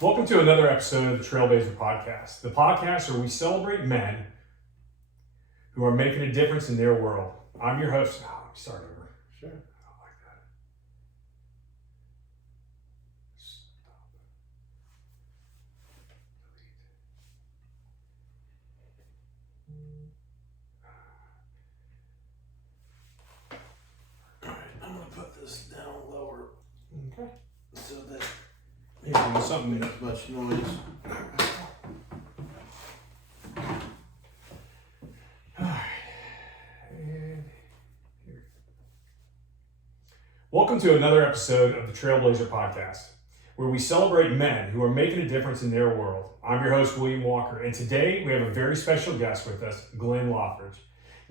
Welcome to another episode of the Trailblazers Podcast, the podcast where we celebrate men who are making a difference in their world. I'm your host. Start over. Sure. I don't like that. Stop. All right, I'm gonna put this down lower Okay. so that Yeah, do something. not as much noise. And here. Welcome to another episode of the Trailblazer Podcast, where we celebrate men who are making a difference in their world. I'm your host, William Walker, and today we have a very special guest with us, Glenn Loighridge.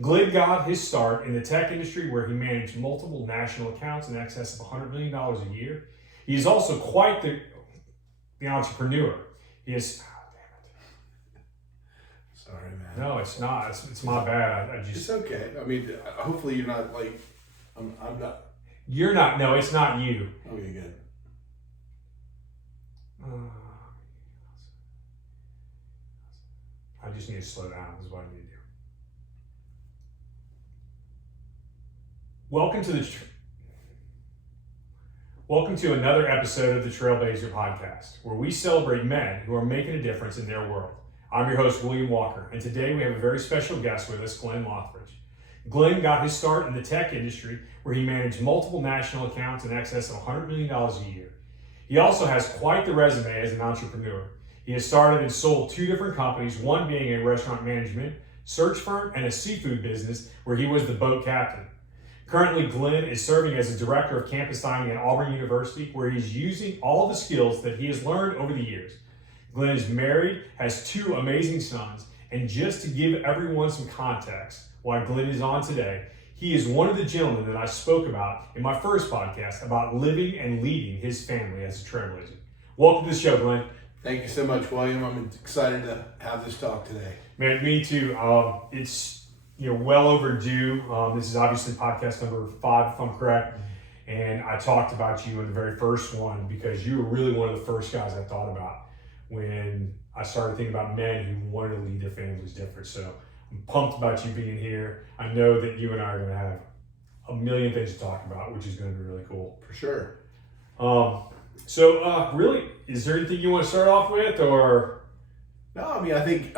Glenn got his start in the tech industry where he managed multiple national accounts in excess of $100 million a year. He is also quite the entrepreneur. He is... Sorry, man. No, it's not. It's my bad. I just... It's okay. I mean, hopefully you're not like, I'm not. You're not. No, it's not you. Okay, good. I just need to slow down. This is what I need to do. Welcome to another episode of the Trailblazer Podcast, where we celebrate men who are making a difference in their world. I'm your host, William Walker, and today we have a very special guest with us, Glenn Loighridge. Glenn got his start in the tech industry where he managed multiple national accounts in excess of $100 million a year. He also has quite the resume as an entrepreneur. He has started and sold two different companies, one being a restaurant management search firm and a seafood business where he was the boat captain. Currently, Glenn is serving as a director of campus dining at Auburn University, where he's using all the skills that he has learned over the years. Glenn is married, has two amazing sons, and just to give everyone some context why Glenn is on today, he is one of the gentlemen that I spoke about in my first podcast about living and leading his family as a trailblazer. Welcome to the show, Glenn. Thank you so much, William. I'm excited to have this talk today. Man, me too. It's well overdue. This is obviously podcast number 5, if I'm correct. And I talked about you in the very first one because you were really one of the first guys I thought about when I started thinking about men who wanted to lead their families different. So I'm pumped about you being here. I know that you and I are going to have a million things to talk about, which is going to be really cool. For sure. So really, is there anything you want to start off with, or? No, I mean, I think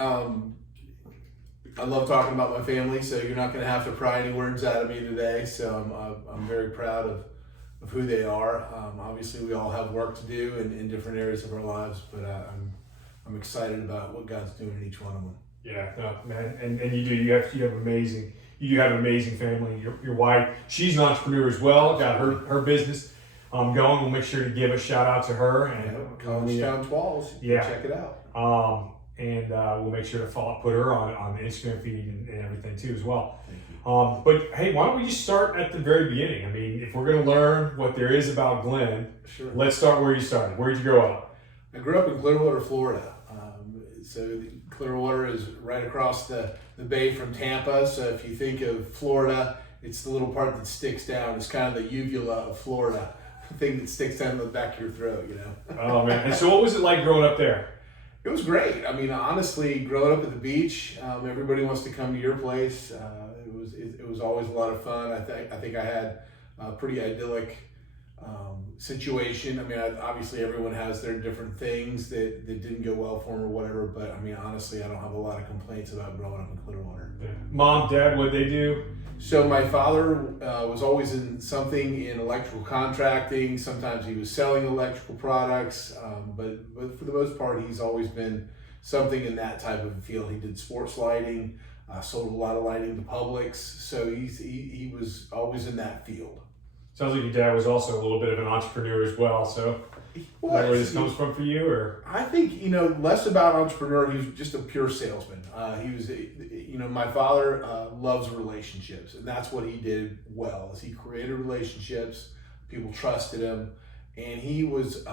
I love talking about my family, so you're not going to have to pry any words out of me today. So I'm very proud of who they are. Obviously, we all have work to do in different areas of our lives, but I'm excited about what God's doing in each one of them. Yeah, no, man, and you do. You have amazing. You do have an amazing family. Your wife, she's an entrepreneur as well. Got her business going. We'll make sure to give a shout out to her and College Town Twalls. Yeah, check it out. And we'll make sure to put her on the Instagram feed and everything too as well. Thank you. But hey, why don't we just start at the very beginning? I mean, if we're going to learn what there is about Glenn, Sure. Let's start where you started. Where did you grow up? I grew up in Clearwater, Florida. So Clearwater is right across the bay from Tampa. So if you think of Florida, it's the little part that sticks down. It's kind of the uvula of Florida, the thing that sticks down to the back of your throat, you know. Oh man! And so, what was it like growing up there? It was great. I mean, honestly, growing up at the beach, everybody wants to come to your place. It was always a lot of fun. I think I had a pretty idyllic situation. I mean, obviously everyone has their different things that didn't go well for them or whatever. But I mean, honestly, I don't have a lot of complaints about growing up in Clearwater. Yeah. Mom, Dad, what'd they do? So my father was always in something in electrical contracting. Sometimes he was selling electrical products, but for the most part, he's always been something in that type of field. He did sports lighting, sold a lot of lighting to Publix. So he was always in that field. Sounds like your dad was also a little bit of an entrepreneur as well. So, is that where this comes from for you, or? I think less about entrepreneur. He was just a pure salesman. He was, my father loves relationships, and that's what he did well. Is he created relationships. People trusted him, and he was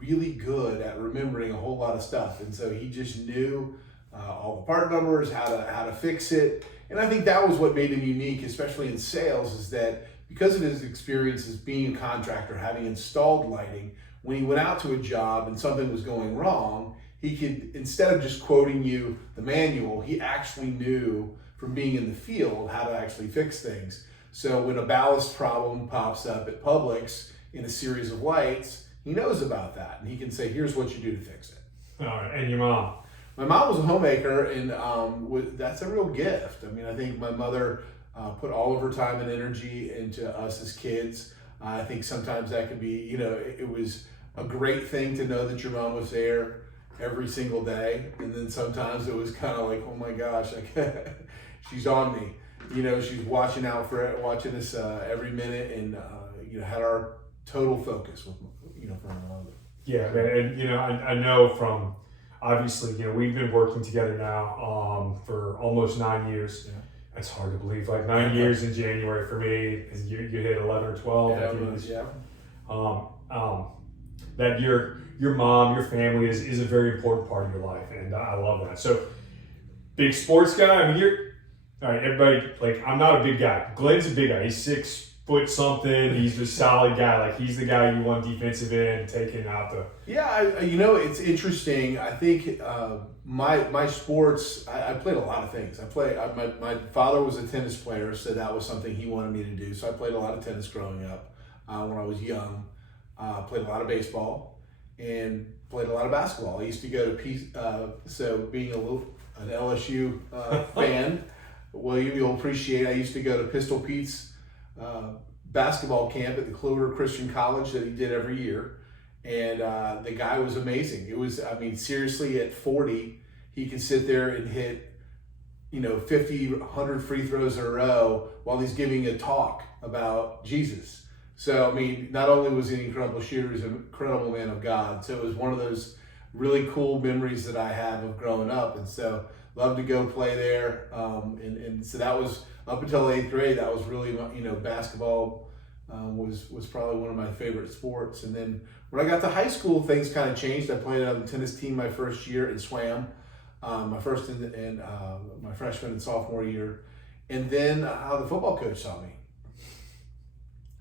really good at remembering a whole lot of stuff. And so he just knew all the part numbers, how to fix it. And I think that was what made him unique, especially in sales, is that because of his experience as being a contractor, having installed lighting, when he went out to a job and something was going wrong, he could, instead of just quoting you the manual, he actually knew from being in the field how to actually fix things. So when a ballast problem pops up at Publix in a series of lights, he knows about that, and he can say, here's what you do to fix it. All right. And your mom? My mom was a homemaker, and that's a real gift. I mean, I think my mother put all of her time and energy into us as kids. I think sometimes that could be, it was a great thing to know that your mom was there every single day. And then sometimes it was kind of like, oh my gosh, she's on me. She's watching us every minute, and, had our total focus with, for my mother. Yeah, man. And, I know from, obviously, we've been working together now for almost 9 years. Yeah. It's hard to believe. Like 9 years in January for me. You hit 11 or 12. That your mom, your family is a very important part of your life, and I love that. So, big sports guy. I mean, all right. Everybody, like, I'm not a big guy. Glenn's a big guy. He's 6 foot something. He's a solid guy. Like, he's the guy you want defensive end taking out the. Yeah, it's interesting. I think my sports. I played a lot of things. My father was a tennis player, so that was something he wanted me to do. So I played a lot of tennis growing up when I was young. Played a lot of baseball and played a lot of basketball. I used to go to so being an LSU fan, William, you'll appreciate. I used to go to Pistol Pete's basketball camp at the Clover Christian College that he did every year. And the guy was amazing. It was, seriously, at 40, he could sit there and hit, 50, 100 free throws in a row while he's giving a talk about Jesus. So, not only was he an incredible shooter, he was an incredible man of God. So it was one of those really cool memories that I have of growing up. And so, loved to go play there. And so that was, up until 8th grade, that was really, basketball was probably one of my favorite sports. And then when I got to high school, things kind of changed. I played on the tennis team my first year and swam, my first and my freshman and sophomore year. And then the football coach saw me.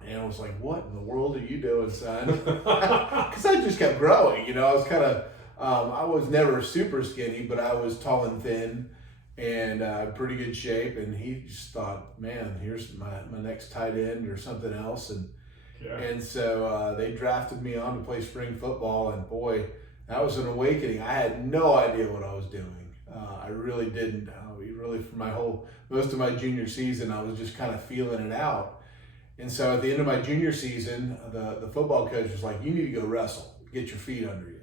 And I was like, what in the world are you doing, son? Because I just kept growing, I was kind of, I was never super skinny, but I was tall and thin and pretty good shape. And he just thought, man, here's my next tight end or something else. And so they drafted me on to play spring football. And boy, that was an awakening. I had no idea what I was doing. I really didn't. For most of my junior season, I was just kind of feeling it out. And so at the end of my junior season, the football coach was like, you need to go wrestle, get your feet under you.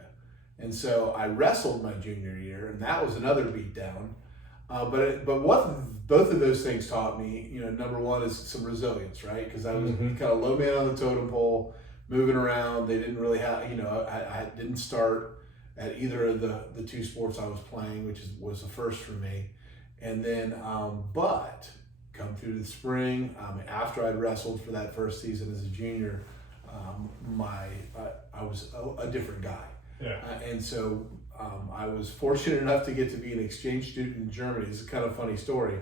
And so I wrestled my junior year, and that was another beat down. But what both of those things taught me, number one is some resilience, right? Because I was kind of low man on the totem pole, moving around. They didn't really have, I didn't start at either of the two sports I was playing, which was the first for me. And then, but come through the spring, after I'd wrestled for that first season as a junior, I was a different guy. Yeah. And so I was fortunate enough to get to be an exchange student in Germany. It's a kind of funny story.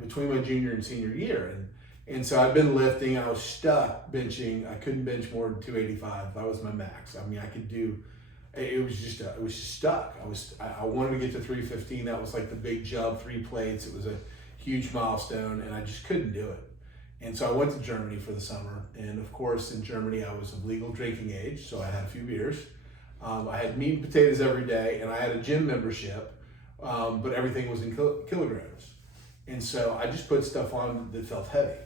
Between my junior and senior year, and so I'd been lifting. I was stuck benching. I couldn't bench more than 285. That was my max. I could do. It was just stuck. I wanted to get to 315. That was like the big jump, 3 plates. It was a huge milestone, and I just couldn't do it. And so I went to Germany for the summer, and of course in Germany I was of legal drinking age, so I had a few beers. I had meat and potatoes every day, and I had a gym membership, but everything was in kilograms. And so I just put stuff on that felt heavy.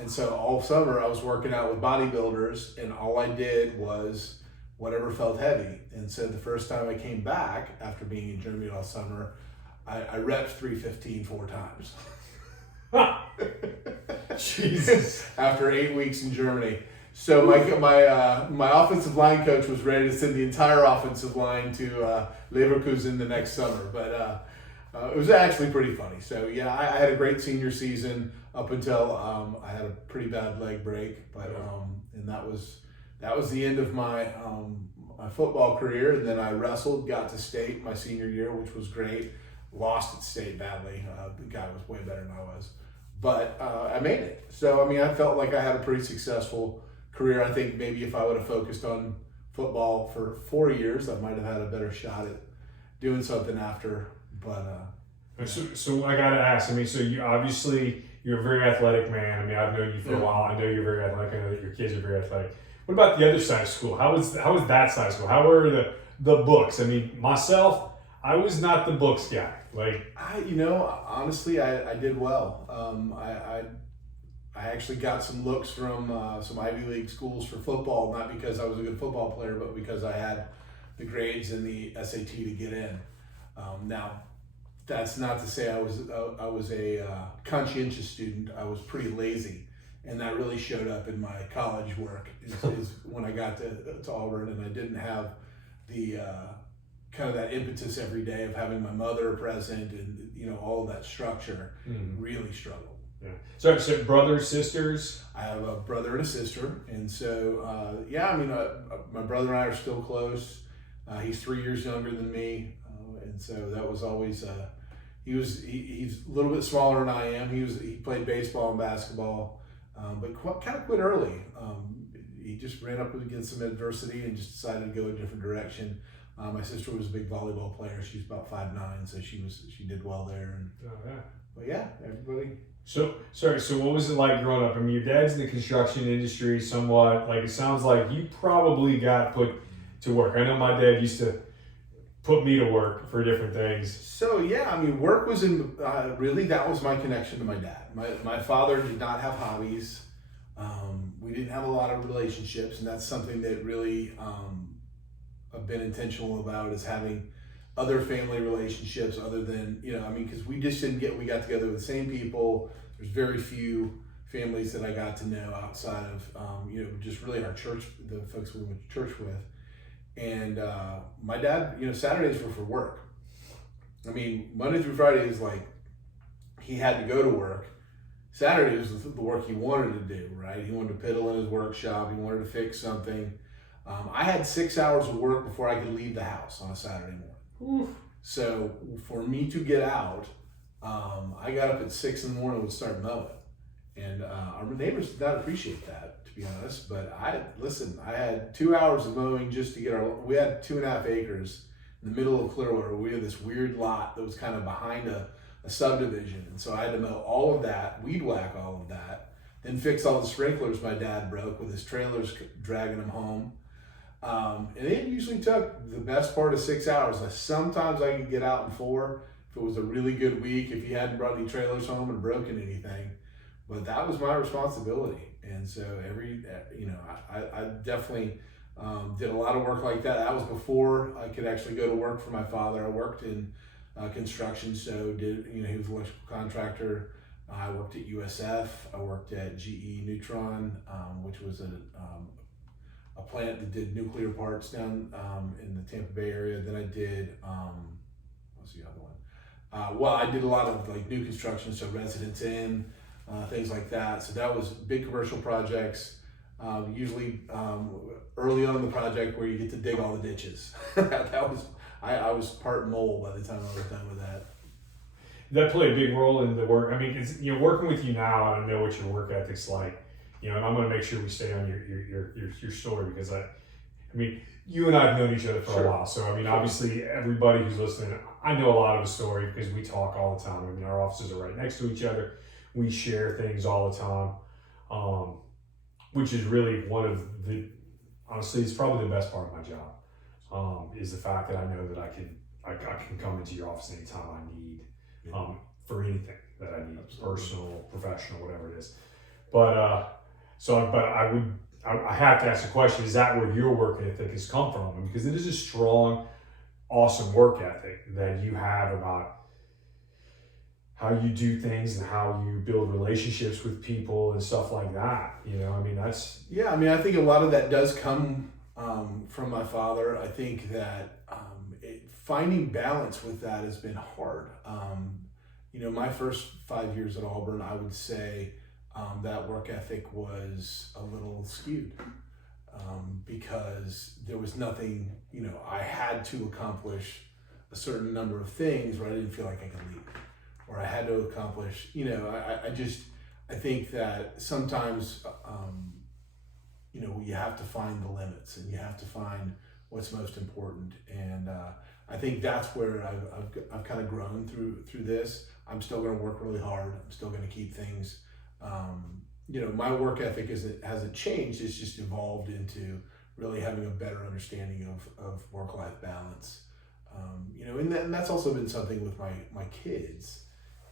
And so all summer I was working out with bodybuilders, and all I did was whatever felt heavy. And so the first time I came back after being in Germany all summer, I repped 315 4 times. Jesus. After 8 weeks in Germany. So my offensive line coach was ready to send the entire offensive line to Leverkusen the next summer. But it was actually pretty funny. So yeah, I had a great senior season up until I had a pretty bad leg break. But and that was the end of my football career. And then I wrestled, got to state my senior year, which was great. Lost at state badly. The guy was way better than I was. But I made it. So, I felt like I had a pretty successful career. I think maybe if I would have focused on football for 4 years. I might have had a better shot at doing something after, but. So I gotta ask. I mean, so you're a very athletic man. I mean, I've known you for a while. I know you're very athletic. I know that your kids are very athletic. What about the other side of school? How was that side of school? How were the books? I mean, myself, I was not the books guy. Like honestly, I did well. I actually got some looks from some Ivy League schools for football, not because I was a good football player, but because I had the grades and the SAT to get in. Now, that's not to say I was a conscientious student. I was pretty lazy, and that really showed up in my college work. Is when I got to Auburn, and I didn't have the kind of that impetus every day of having my mother present and all of that structure. Really struggled. Yeah. So brothers, sisters? I have a brother and a sister, and so my brother and I are still close. He's 3 years younger than me, and so that was always. He's a little bit smaller than I am. He played baseball and basketball, but kind of quit early. He just ran up against some adversity and just decided to go a different direction. My sister was a big volleyball player. She's about 5'9", so she did well there. And, but yeah, everybody. So what was it like growing up? I mean, your dad's in the construction industry somewhat. Like, it sounds like you probably got put to work. I know my dad used to put me to work for different things. So yeah, I mean, work was really, that was my connection to my dad. My father did not have hobbies. We didn't have a lot of relationships, and that's something that really I've been intentional about, is having other family relationships other than, because we just we got together with the same people. There's very few families that I got to know outside of, just really our church, the folks we went to church with. And my dad, Saturdays were for work. I mean, Monday through Friday is like he had to go to work. Saturday was the work he wanted to do, right? He wanted to piddle in his workshop. He wanted to fix something. I had 6 hours of work before I could leave the house on a Saturday morning. Oof. So for me to get out, I got up at 6 in the morning and would start mowing. And our neighbors did not appreciate that, to be honest. But I had 2 hours of mowing just to get we had 2.5 acres in the middle of Clearwater. We had this weird lot that was kind of behind a subdivision. And so I had to mow all of that, weed whack all of that, then fix all the sprinklers my dad broke with his trailers dragging them home. And it usually took the best part of 6 hours. Sometimes I could get out in 4 if it was a really good week, if he hadn't brought any trailers home and broken anything. But that was my responsibility. And so I definitely did a lot of work like that. That was before I could actually go to work for my father. I worked in construction, so he was an electrical contractor. I worked at USF. I worked at GE Neutron, which was a plant that did nuclear parts down in the Tampa Bay area. Then I did, what's the other one? I did a lot of like new construction, so Residence Inn, things like that. So that was big commercial projects, usually early on in the project where you get to dig all the ditches. I was part mole by the time I was done with that. That played a big role in the work. I mean, it's, working with you now, I know what your work ethic's like. And I'm going to make sure we stay on your story, because I mean, you and I have known each other for a while. So, I mean, obviously everybody who's listening, I know a lot of the story because we talk all the time. I mean, our offices are right next to each other. We share things all the time, which is really honestly, it's probably the best part of my job, is the fact that I know that I can come into your office anytime I need, for anything that I need, personal, professional, whatever it is. But I have to ask the question, is that where your work ethic has come from? Because it is a strong, awesome work ethic that you have about how you do things and how you build relationships with people and stuff like that. I mean, that's... Yeah, I mean, I think a lot of that does come from my father. I think that finding balance with that has been hard. My first 5 years at Auburn, I would say that work ethic was a little skewed because there was nothing, I had to accomplish a certain number of things where I didn't feel like I could leave, or I had to accomplish, I think that sometimes, you have to find the limits and you have to find what's most important. And I think that's where I've kind of grown through this. I'm still going to work really hard. I'm still going to keep things. My work ethic hasn't changed. It's just evolved into really having a better understanding of work-life balance. And that's also been something with my kids,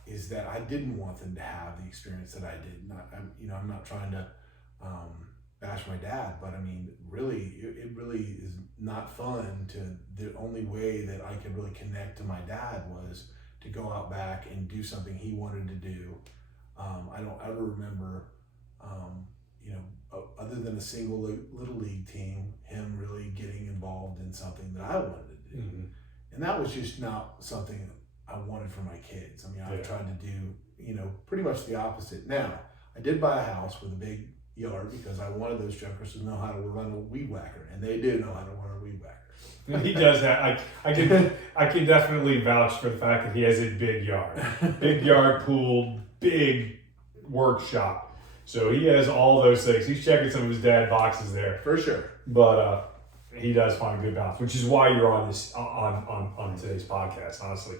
is that I didn't want them to have the experience that I did. I'm not trying to bash my dad, but I mean, really, it really is not fun. The only way that I could really connect to my dad was to go out back and do something he wanted to do. I don't ever remember, other than a single little league team, him really getting involved in something that I wanted to do. Mm-hmm. And that was just not something I wanted for my kids. I mean, I've tried to do, pretty much the opposite. Now, I did buy a house with a big yard because I wanted those junkers to know how to run a weed whacker, and they do know how to run a weed whacker. He does that. I can definitely vouch for the fact that he has a big yard, pool, big workshop. So he has all those things. He's checking some of his dad boxes there for sure. But he does find a good balance, which is why you're on this on today's podcast, honestly.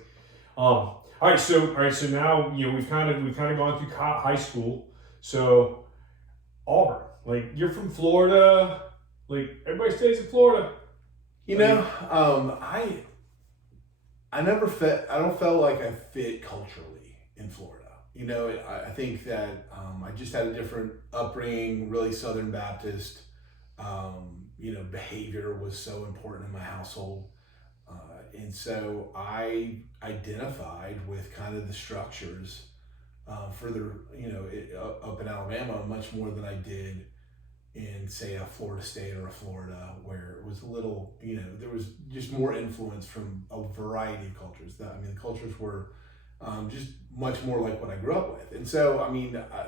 All right. So now we've kind of gone through high school. So Auburn, like, you're from Florida. Like, everybody stays in Florida. I never fit. I don't feel like I fit culturally in Florida. I think that I just had a different upbringing, really Southern Baptist. Behavior was so important in my household. And so I identified with kind of the structures further, up in Alabama, much more than I did in, say, a Florida State or a Florida, where it was a little, there was just more influence from a variety of cultures. The cultures were just much more like what I grew up with. And so,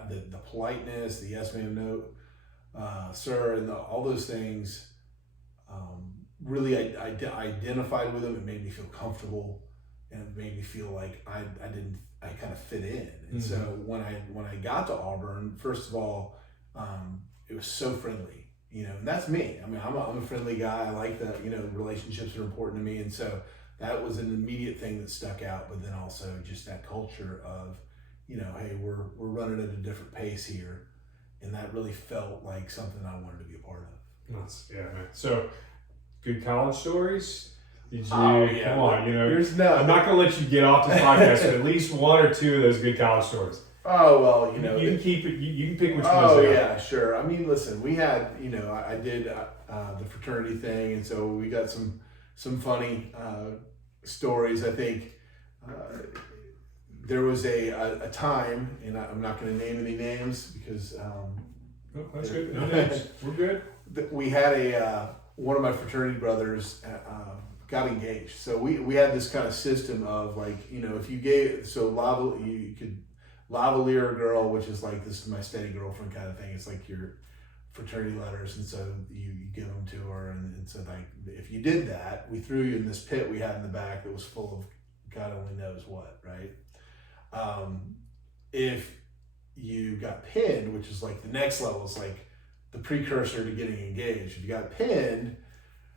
the politeness, the yes ma'am, no, sir, and all those things, really I identified with them. It made me feel comfortable, and it made me feel like I kind of fit in. And so when I got to Auburn, first of all, it was so friendly, and that's me. I'm a friendly guy. I like the, relationships are important to me. And so that was an immediate thing that stuck out. But then also just that culture of, hey, we're running at a different pace here. And that really felt like something I wanted to be a part of. Yeah, man. So, good college stories? Did you, come on, I'm not going to let you get off this podcast with at least one or two of those good college stories. Oh, well, you can keep it, you can pick which ones. Oh, yeah, sure. Listen, we had, I did the fraternity thing, and so we got some funny stories. I think there was a time, and I'm not going to name any names because that's good. No names. We're good. We had one of my fraternity brothers got engaged. So we had this kind of system of, like, if you gave, you could lavalier a girl, which is like, this is my steady girlfriend kind of thing. It's like your fraternity letters, and so you give them to her, and so, like, if you did that, we threw you in this pit we had in the back that was full of God only knows what, right? If you got pinned, which is like the next level, is like the precursor to getting engaged. If you got pinned,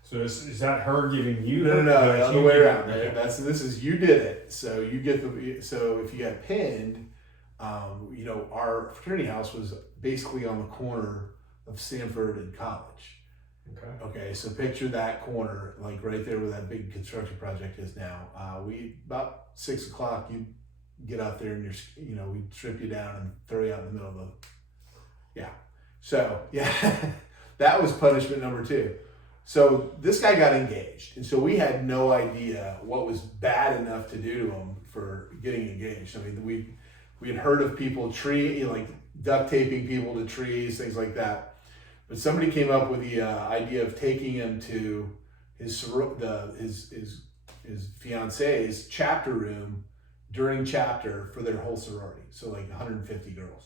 so is that her giving you? No, the other way around. Okay. This is you did it, so you get so if you got pinned, our fraternity house was basically on the corner of Sanford and College. Okay, so picture that corner, like right there where that big construction project is now. About 6 o'clock, you get out there and we'd strip you down and throw you out in the middle of that was punishment number 2. So this guy got engaged, and so we had no idea what was bad enough to do to him for getting engaged. We had heard of people like duct taping people to trees, things like that. But somebody came up with the idea of taking him to his fiance's chapter room during chapter for their whole sorority. So like 150 girls.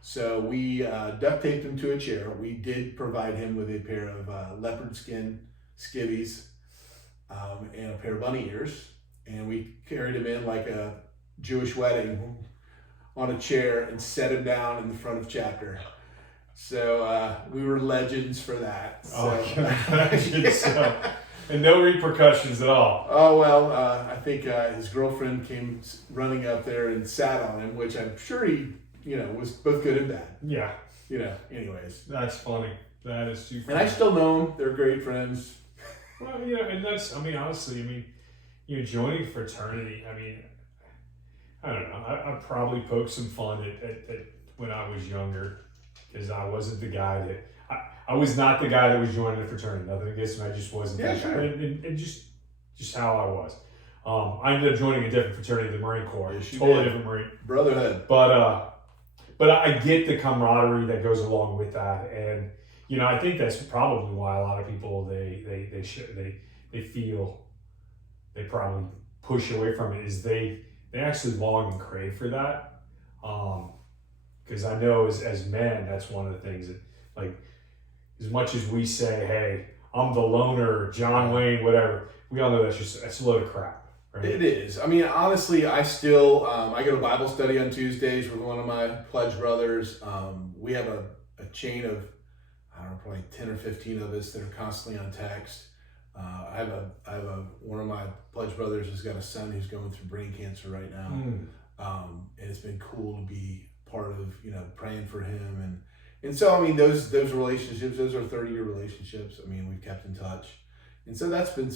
So we duct taped him to a chair. We did provide him with a pair of leopard skin skivvies and a pair of bunny ears. And we carried him in like a Jewish wedding on a chair and set him down in the front of chapter. So we were legends for that. So. Oh, I can imagine so. And no repercussions at all. Oh, well, I think his girlfriend came running up there and sat on him, which I'm sure he, was both good and bad. Yeah. Anyways. That's funny. That is too funny. And I still know them. They're great friends. Well, and that's, honestly, joining fraternity, I don't know. I probably poked some fun at when I was younger, because I wasn't the guy that, I was not the guy that was joining the fraternity. Nothing against him. I just wasn't that guy. And just how I was. I ended up joining a different fraternity, the Marine Corps. Yes, you totally did. different Marine. Brotherhood. But I get the camaraderie that goes along with that. And, I think that's probably why a lot of people, they feel they probably push away from it, is they actually long and crave for that. Because I know as men, that's one of the things that, like, as much as we say, hey, I'm the loner, John Wayne, whatever, we all know that's a load of crap. Right? It is. Honestly, I still, I go to Bible study on Tuesdays with one of my pledge brothers. We have a chain of, I don't know, probably 10 or 15 of us that are constantly on text. I have one of my pledge brothers has got a son who's going through brain cancer right now. And it's been cool to be part of, praying for him. And so, those relationships, those are 30-year relationships. We've kept in touch. And so that's been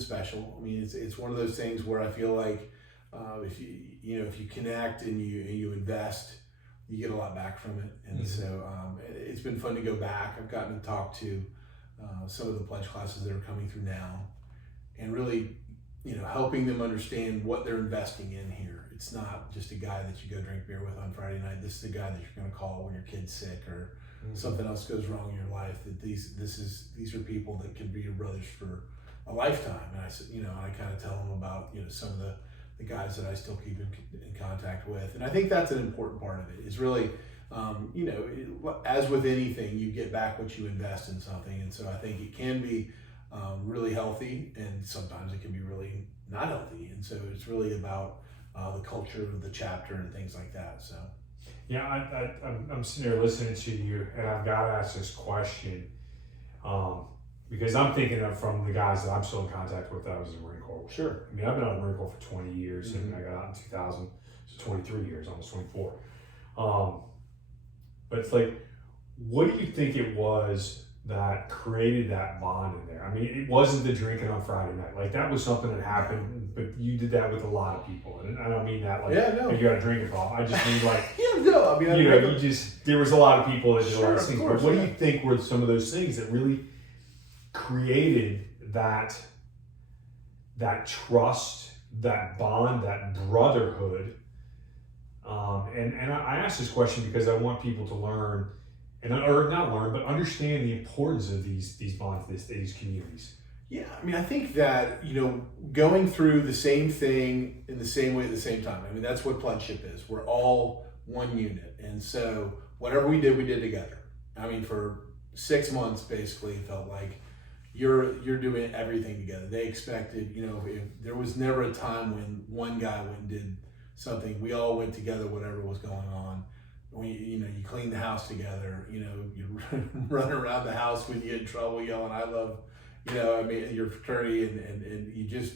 special. It's one of those things where I feel like if you connect and you invest, you get a lot back from it. And so it's been fun to go back. I've gotten to talk to some of the pledge classes that are coming through now, and really, helping them understand what they're investing in here. It's not just a guy that you go drink beer with on Friday night. This is the guy that you're going to call when your kid's sick or something else goes wrong in your life. That these are people that can be your brothers for a lifetime. And I kind of tell them about some of the guys that I still keep in contact with. And I think that's an important part of it. Is really, as with anything, you get back what you invest in something. And so I think it can be really healthy, and sometimes it can be really not healthy. And so it's really about the culture of the chapter and things like that. So, yeah, I'm sitting there listening to you, and I've got to ask this question because I'm thinking of from the guys that I'm still in contact with that I was in the Marine Corps with. Sure. I've been out of the Marine Corps for 20 years, and I got out in 2000, so 23 years, almost 24. But it's like, what do you think it was that created that bond in there? It wasn't the drinking on Friday night. Like, that was something that happened, but you did that with a lot of people. And I don't mean that like you got a drinking problem. I just mean like, there was a lot of people that did a lot of things. But what do you think were some of those things that really created that trust, that bond, that brotherhood? And I ask this question because I want people to learn, or not learn, but understand the importance of these bonds, these communities. Yeah, I think that, going through the same thing in the same way at the same time. That's what pledgeship is. We're all one unit. And so whatever we did together. For 6 months, basically, it felt like you're doing everything together. They expected, there was never a time when one guy went and did something. We all went together, whatever was going on. You clean the house together, you run around the house when you get in trouble yelling, I love, your fraternity, and you just,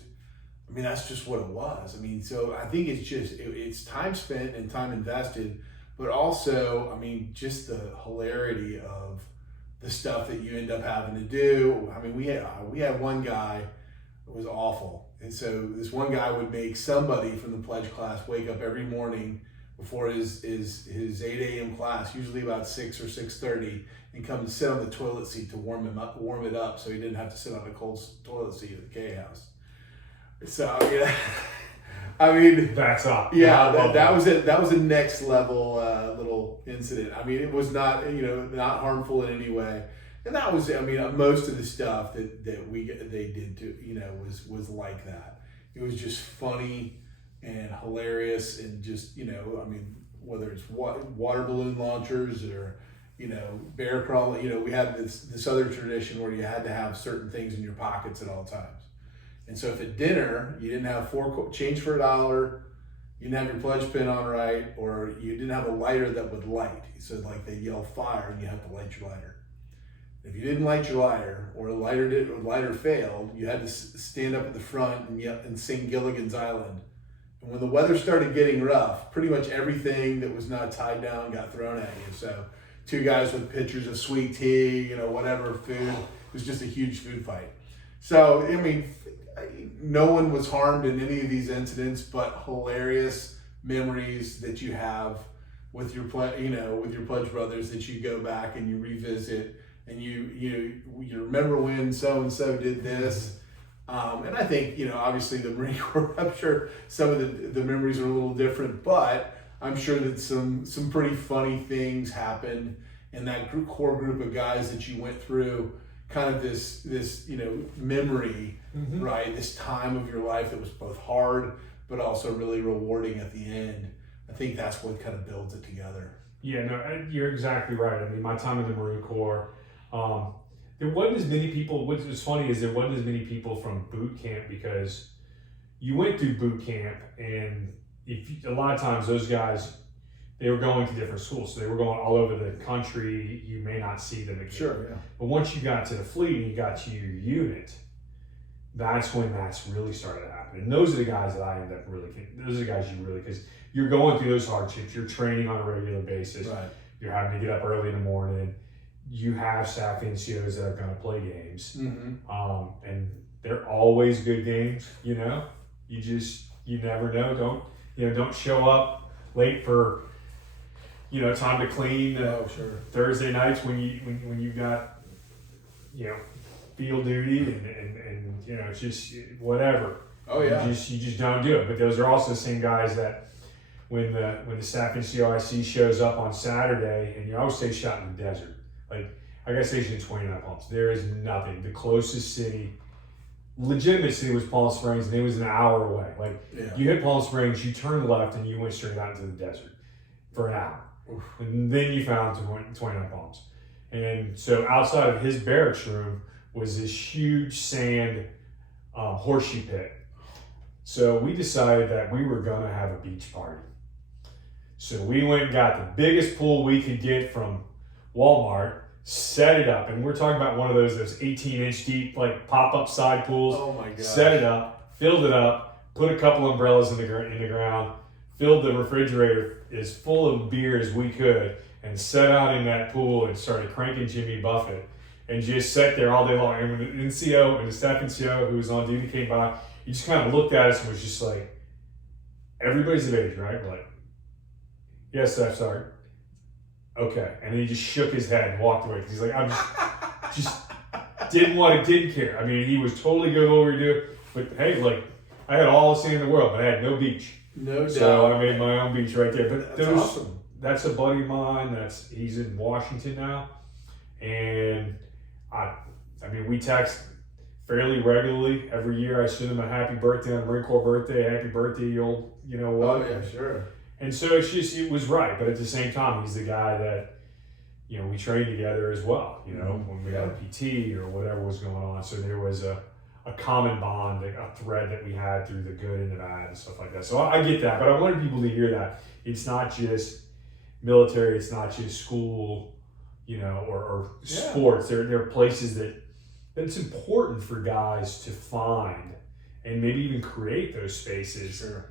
that's just what it was. So I think it's time spent and time invested, but also, just the hilarity of the stuff that you end up having to do. We had one guy that was awful. And so this one guy would make somebody from the pledge class wake up every morning before his 8 a.m. class, usually about 6 or 6:30, and come and sit on the toilet seat to warm it up, so he didn't have to sit on a cold toilet seat at the K house. So that's up. Yeah, that was it. That was a next level little incident. It was not not harmful in any way, and that was most of the stuff that they did to was like that. It was just funny and hilarious, and just whether it's water balloon launchers or bear crawling. We had this other tradition where you had to have certain things in your pockets at all times. And so if at dinner you didn't have change for $1, you didn't have your pledge pin on right, or you didn't have a lighter that would light. So like they yell fire and you have to light your lighter. If you didn't light your lighter, or lighter failed, you had to stand up at the front and sing Gilligan's Island. And when the weather started getting rough, pretty much everything that was not tied down got thrown at you. So 2 guys with pitchers of sweet tea, whatever food. It was just a huge food fight. So, I mean, no one was harmed in any of these incidents, but hilarious memories that you have with your Pledge Brothers that you go back and you revisit, and you remember when so and so did this. And I think obviously the Marine Corps, I'm sure some of the memories are a little different, but I'm sure that some pretty funny things happened in that core group of guys that you went through. Kind of this memory, right? This time of your life that was both hard but also really rewarding at the end. I think that's what kind of builds it together. Yeah, no, you're exactly right. I mean, my time in the Marine Corps, there wasn't as many people. What was funny is there wasn't as many people from boot camp, because you went through boot camp, and a lot of times those guys, they were going to different schools, so they were going all over the country. You may not see them again. Sure, yeah. But once you got to the fleet and you got to your unit, that's when that's really started to happen. And those are the guys that I end up those are the guys because you're going through those hardships. You're training on a regular basis. Right. You're having to get up early in the morning. You have staff NCOs that are going to play games. And they're always good games, You never know. Don't show up late for time to clean. Sure. Thursday nights when you got field duty and it's just whatever. Oh yeah. You just don't do it. But those are also the same guys that when the staff NCOIC shows up on Saturday, and you always stay shot in the desert. Like I got stationed in 29 Palms. There is nothing. The closest legitimate city was Palm Springs, and it was an hour away. You hit Palm Springs, you turned left, and you went straight out into the desert for an hour. Oof. And then you found 29 Palms. And so outside of his barracks room was this huge sand horseshoe pit. So we decided that we were going to have a beach party. So we went and got the biggest pool we could get from Walmart, set it up, and we're talking about one of those 18-inch deep, pop-up side pools. Oh my God. Set it up, filled it up, put a couple umbrellas in the ground, filled the refrigerator as full of beer as we could, and sat out in that pool and started cranking Jimmy Buffett, and just sat there all day long. And when the NCO and the staff NCO who was on duty came by, he just kind of looked at us and was just like, "Everybody's of age, right?" We're like, "Yes, Staff Sergeant." Okay. And then he just shook his head and walked away, because he's like, "I'm just didn't care." I mean, he was totally good at what we were doing, but hey, I had all the sand in the world, but I had no beach. No doubt. So I made my own beach right there. But that's awesome. That's a buddy of mine. He's in Washington now, and we text fairly regularly every year. I send him a happy birthday on Marine Corps birthday. Happy birthday, you old, what? Oh yeah, sure. And so it was right, but at the same time, he's the guy that we trained together as well. When we got a PT or whatever was going on. So there was a common bond, a thread that we had through the good and the bad and stuff like that. So I get that, but I wanted people to hear that it's not just military, it's not just school, or sports. There are places that it's important for guys to find and maybe even create those spaces. Sure.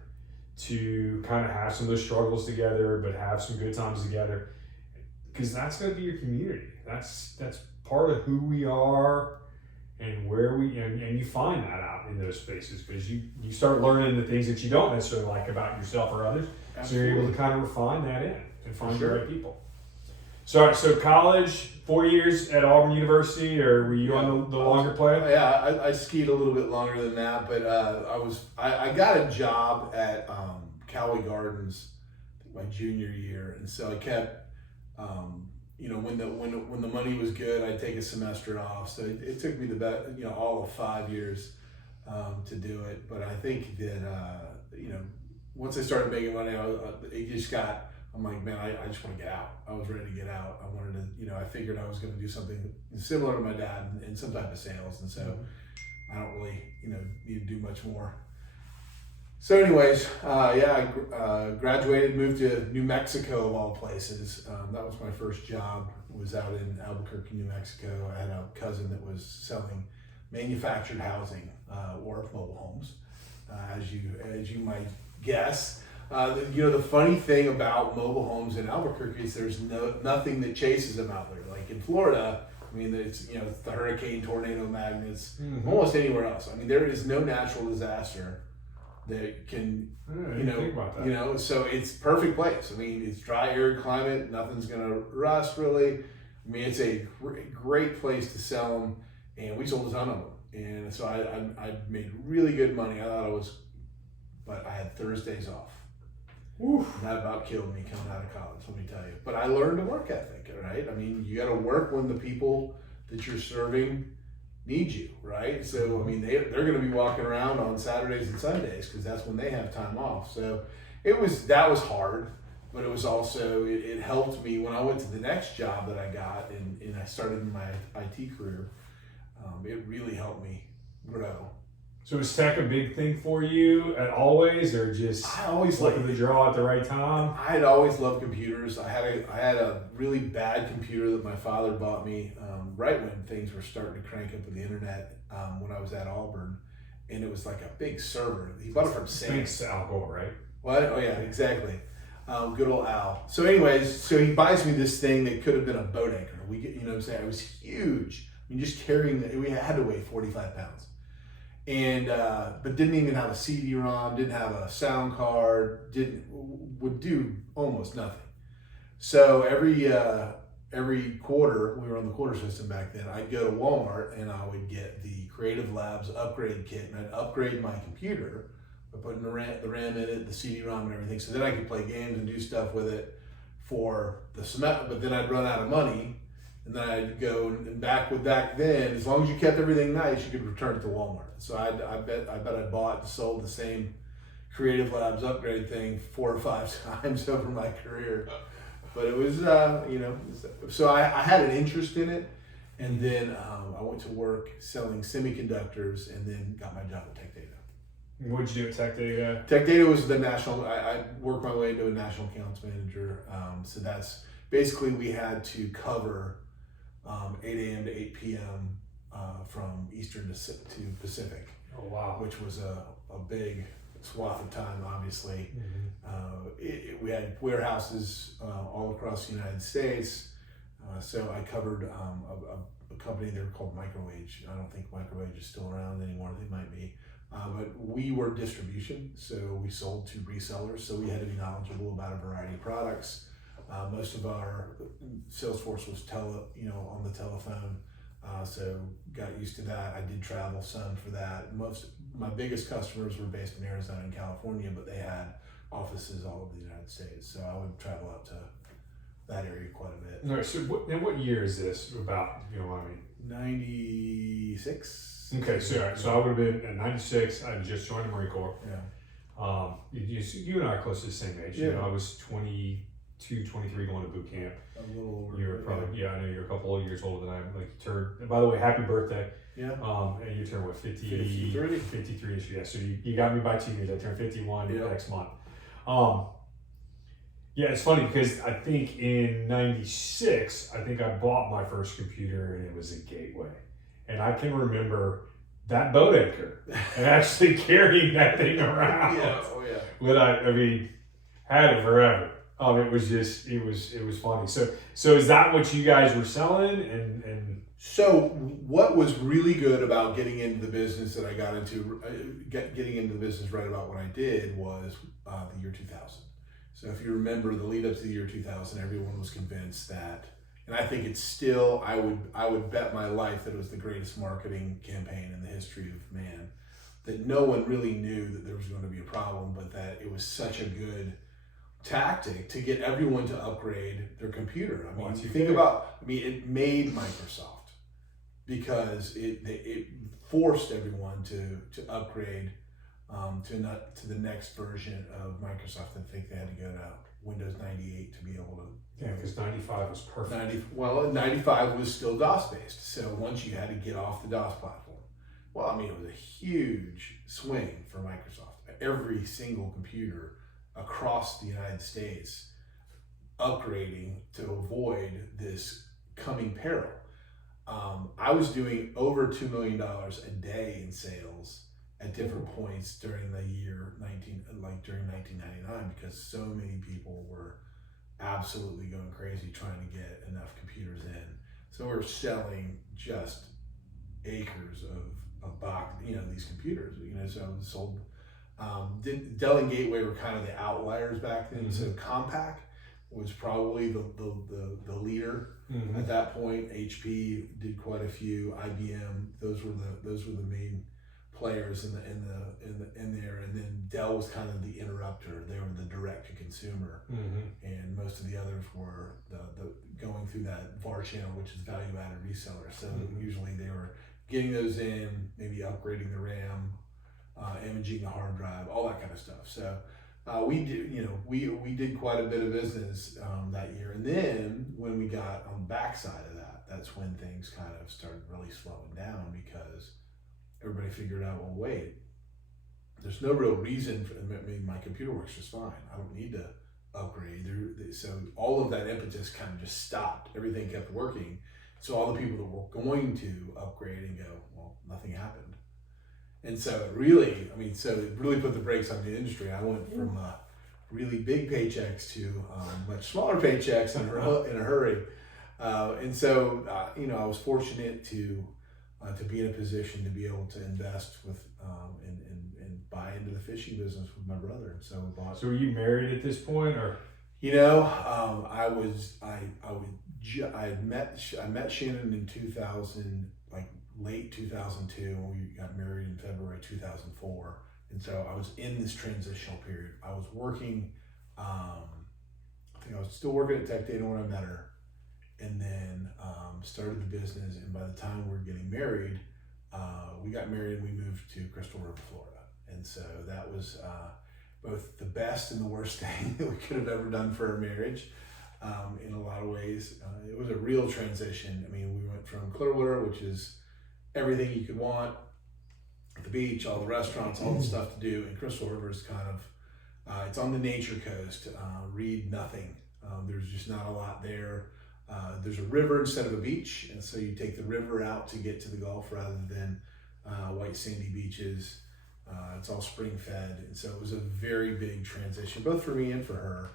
To kind of have some of those struggles together, but have some good times together, because that's going to be your community. That's part of who we are and where and you find that out in those spaces, because you start learning the things that you don't necessarily like about yourself or others. Absolutely. So you're able to kind of refine that and find the right people. So college, 4 years at Auburn University, or were you on the longer play? Yeah, I skied a little bit longer than that, but I got a job at Cowley Gardens my junior year, and so I kept when the money was good, I'd take a semester off. So it took me all of 5 years to do it. But I think that once I started making money, it just got. I'm like, man, I just want to get out. I was ready to get out. I wanted to, I figured I was going to do something similar to my dad in some type of sales. And so I don't really, need to do much more. So anyways, I graduated, moved to New Mexico of all places. That was my first job, was out in Albuquerque, New Mexico. I had a cousin that was selling manufactured housing or mobile homes, as you might guess. The funny thing about mobile homes in Albuquerque is there's nothing that chases them out there. Like in Florida, I mean, it's the hurricane, tornado, magnets, almost anywhere else. I mean, there is no natural disaster that can, think about that. so it's perfect place. I mean, it's dry, arid climate. Nothing's gonna rust really. I mean, it's a great place to sell them, and we sold a ton of them. And so I made really good money. I thought but I had Thursdays off. Oof. And that about killed me coming out of college, let me tell you. But I learned a work ethic, right? I mean, you got to work when the people that you're serving need you, right? So, I mean, they're going to be walking around on Saturdays and Sundays because that's when they have time off. So that was hard, but it was also, it helped me when I went to the next job that I got and I started in my IT career. It really helped me grow. So is tech a big thing for you always, or just I always luck of the draw at the right time? I had always loved computers. I had a really bad computer that my father bought me right when things were starting to crank up with the internet when I was at Auburn, and it was like a big server. He bought it from Sam's. Thanks to Al Gore, right? What? Oh yeah, exactly. Good old Al. So anyways, so he buys me this thing that could have been a boat anchor. What I'm saying? It was huge. I mean, just carrying it, we had to weigh 45 pounds. And but didn't even have a CD-ROM, didn't have a sound card, would do almost nothing. So every quarter, we were on the quarter system back then, I'd go to Walmart and I would get the Creative Labs upgrade kit, and I'd upgrade my computer by putting the RAM in it, the CD-ROM and everything, so then I could play games and do stuff with it for the semester. But then I'd run out of money, and then I'd go and back then, as long as you kept everything nice, you could return it to Walmart. So I bet I bought and sold the same Creative Labs upgrade thing 4 or 5 times over my career. But it was, so I had an interest in it. And then I went to work selling semiconductors and then got my job at Tech Data. What'd you do at Tech Data? Tech Data was the national, I worked my way into a national accounts manager. So that's basically, we had to cover 8 a.m. to 8 p.m. From Eastern to Pacific. Oh, wow. Which was a big swath of time, obviously. We had warehouses all across the United States. So I covered a company there called Microwage. I don't think Microwage is still around anymore. They might be. But we were distribution, so we sold to resellers. So we had to be knowledgeable about a variety of products. Most of our sales force was on the telephone. So got used to that. I did travel some for that. My biggest customers were based in Arizona and California, but they had offices all over the United States. So I would travel out to that area quite a bit. All right, so what year is this about, if you know what I mean? 96. Okay, so I would have been at 96. I just joined the Marine Corps. Yeah. You and I are close to the same age. Yeah. I was 22, 23 going to boot camp. A little over. You were probably, I know you're a couple of years older than I am. Like you turned, by the way, happy birthday. Yeah. And you turned what, 53? 53-ish, yeah. So you got me by 2 years. I turned 51 next month. Yeah, it's funny because I think in 96, I think I bought my first computer and it was a Gateway. And I can remember that boat anchor and actually carrying that thing around. Yeah, oh yeah. But I mean, had it forever. It was just, it was funny. So is that what you guys were selling? And so what was really good about getting into the business that I got into, getting into the business right about what I did was the year 2000. So if you remember the lead up to the year 2000, everyone was convinced that, and I think it's still, I would bet my life that it was the greatest marketing campaign in the history of man, that no one really knew that there was going to be a problem, but that it was such a good tactic to get everyone to upgrade their computer. I mean, you think about, it made Microsoft because it forced everyone to upgrade to the next version of Microsoft. I think they had to go to Windows 98 to be able to. yeah, because 95 was perfect. 95 was still DOS based. So once you had to get off the DOS platform, it was a huge swing for Microsoft. every single computer across the United States upgrading to avoid this coming peril. I was doing over $2 million a day in sales at different points during the year during 1999, because so many people were absolutely going crazy trying to get enough computers in. So we were selling just acres of box, these computers, so I sold, Dell and Gateway were kind of the outliers back then. So Compaq was probably the leader at that point. HP did quite a few. IBM, those were the main players in there, and then Dell was kind of the interrupter. They were the direct to consumer, and most of the others were the going through that VAR channel, which is value added reseller. So usually they were getting those in, maybe upgrading the RAM, imaging the hard drive, all that kind of stuff. So we did quite a bit of business that year. And then when we got on the backside of that, that's when things kind of started really slowing down, because everybody figured out, well, wait, there's no real reason for, my computer works just fine. I don't need to upgrade. So all of that impetus kind of just stopped. Everything kept working. So all the people that were going to upgrade and go, well, nothing happened. And so it really put the brakes on the industry. I went from really big paychecks to much smaller paychecks in a hurry. And so, I was fortunate to be in a position to be able to invest with and buy into the fishing business with my brother. And so we bought. So were you married at this point, or? I met Shannon in 2000, like late 2002, and we got married in February 2004. And so I was in this transitional period. I was working, I think I was still working at Tech Data when I met her, and then started the business. And by the time we were getting married, we got married and we moved to Crystal River, Florida. And so that was both the best and the worst thing that we could have ever done for our marriage. In a lot of ways, it was a real transition. I mean, we went from Clearwater, which is everything you could want, the beach, all the restaurants, all the stuff to do, and Crystal River is kind of, it's on the nature coast. Read nothing. There's just not a lot there. There's a river instead of a beach, and so you take the river out to get to the Gulf rather than white sandy beaches. It's all spring fed, and so it was a very big transition, both for me and for her.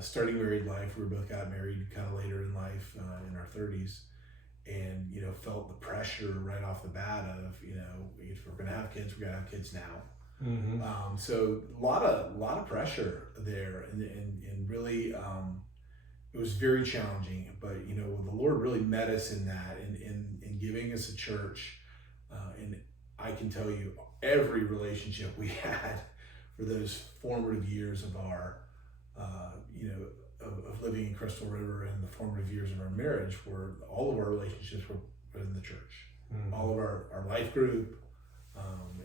Starting married life, we both got married kind of later in life, in our 30s, and felt the pressure right off the bat of if we're gonna have kids, we're gonna have kids now. So a lot of pressure there, and really it was very challenging. But the Lord really met us in that, in giving us a church, and I can tell you every relationship we had for those formative years of our of living in Crystal River, and the formative years of our marriage, were all of our relationships were in the church, all of our life group,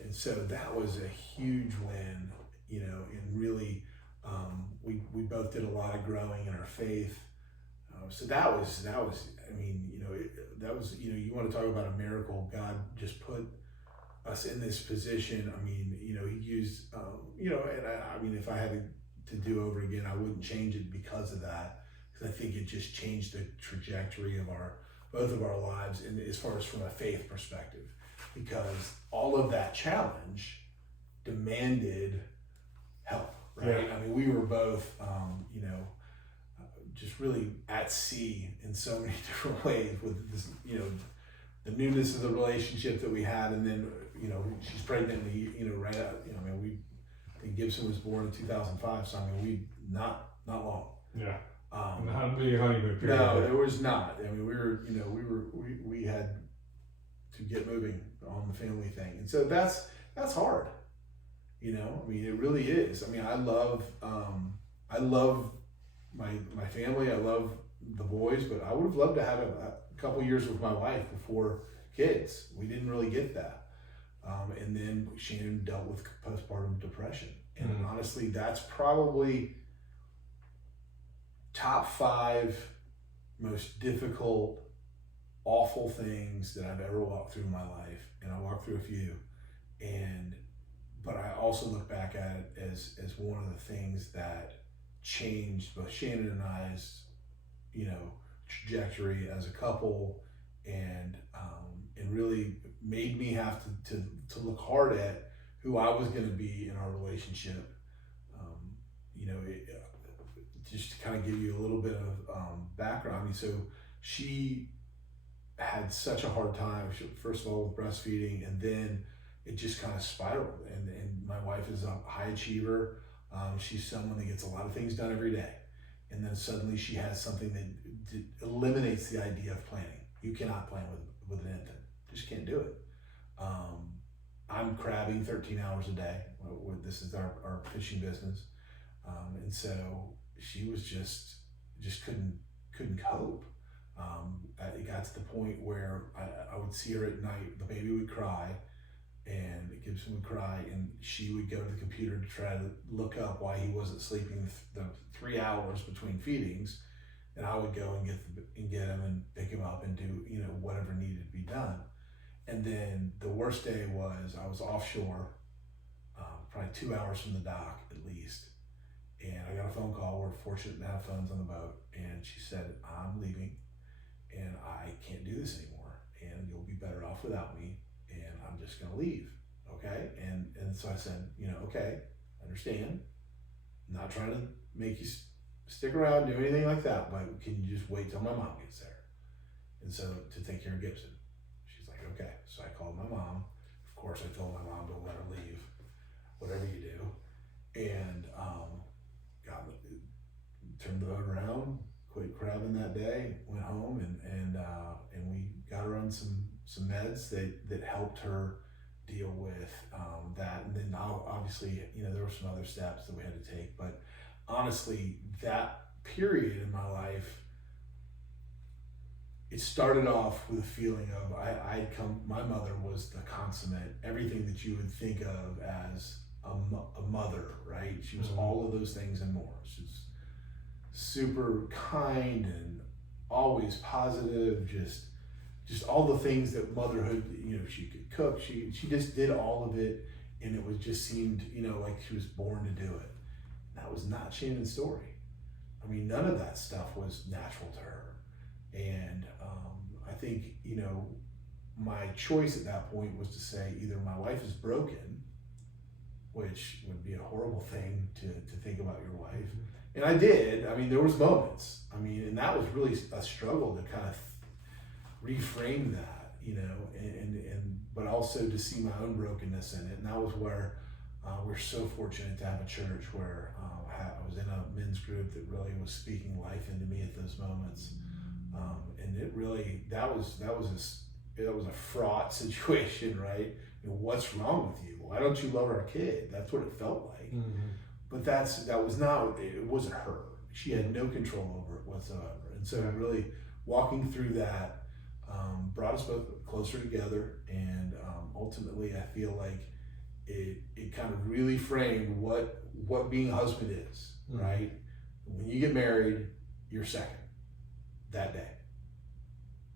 and so that was a huge win, and really we both did a lot of growing in our faith. So that was I mean, that was you want to talk about a miracle. God just put us in this position. I mean, he used and I mean, if I had to do over again, I wouldn't change it because of that, because I think it just changed the trajectory of both of our lives, and as far as from a faith perspective, because all of that challenge demanded help, right? Yeah. I mean, we were both just really at sea in so many different ways with this, the newness of the relationship that we had, and then she's pregnant, right out, I think Gibson was born in 2005, so I mean, we not long. Yeah. Not the honeymoon period. No, there was not. I mean, we had to get moving on the family thing, and so that's hard. I mean, it really is. I mean, I love my family. I love the boys, but I would have loved to have a couple years with my wife before kids. We didn't really get that. And then Shannon dealt with postpartum depression. And honestly, that's probably top 5 most difficult, awful things that I've ever walked through in my life. And I walked through a few. And but I also look back at it as one of the things that changed both Shannon and I's, trajectory as a couple, and really made me have to look hard at who I was going to be in our relationship. Just to kind of give you a little bit of background. I mean, so she had such a hard time, first of all, with breastfeeding, and then it just kind of spiraled. And my wife is a high achiever. She's someone that gets a lot of things done every day. And then suddenly she has something that eliminates the idea of planning. You cannot plan with an infant. Just can't do it. I'm crabbing 13 hours a day. This is our fishing business. And so she was just couldn't cope. It got to the point where I would see her at night, the baby would cry, and Gibson would cry, and she would go to the computer to try to look up why he wasn't sleeping the 3 hours between feedings, and I would go and get him and pick him up and do whatever needed to be done. And then the worst day was I was offshore, probably 2 hours from the dock at least, and I got a phone call. We're fortunate to have phones on the boat, and she said, "I'm leaving, and I can't do this anymore, and you'll be better off without me, and I'm just gonna leave, okay?" And so I said, okay, I understand. I'm not trying to make you stick around, do anything like that, but can you just wait till my mom gets there? And so to take care of Gibson. She's like, okay. So I called my mom. Of course, I told my mom to let her leave, whatever you do. And turned the boat around, quit crabbing that day, went home, and we got her on some meds that helped her deal with that. And then obviously, there were some other steps that we had to take. But honestly, that period in my life, it started off with a feeling of my mother was the consummate, everything that you would think of as a mother, right? She was all of those things and more. She was super kind and always positive, just all the things that motherhood, she could cook, she just did all of it, and it was just seemed, like she was born to do it. That was not Shannon's story. I mean, none of that stuff was natural to her. And I think, my choice at that point was to say either my life is broken, which would be a horrible thing to think about your wife. And I did. I mean, there was moments. I mean, and that was really a struggle to kind of reframe that, but also to see my own brokenness in it. And that was where we're so fortunate to have a church where I was in a men's group that really was speaking life into me at those moments. And it really, that was a fraught situation, right? What's wrong with you? Why don't you love our kid? That's what it felt like. But it wasn't her. She had no control over it whatsoever. And so really walking through that brought us both closer together, and ultimately I feel like it kind of really framed what being a husband is, right? When you get married, you're second that day.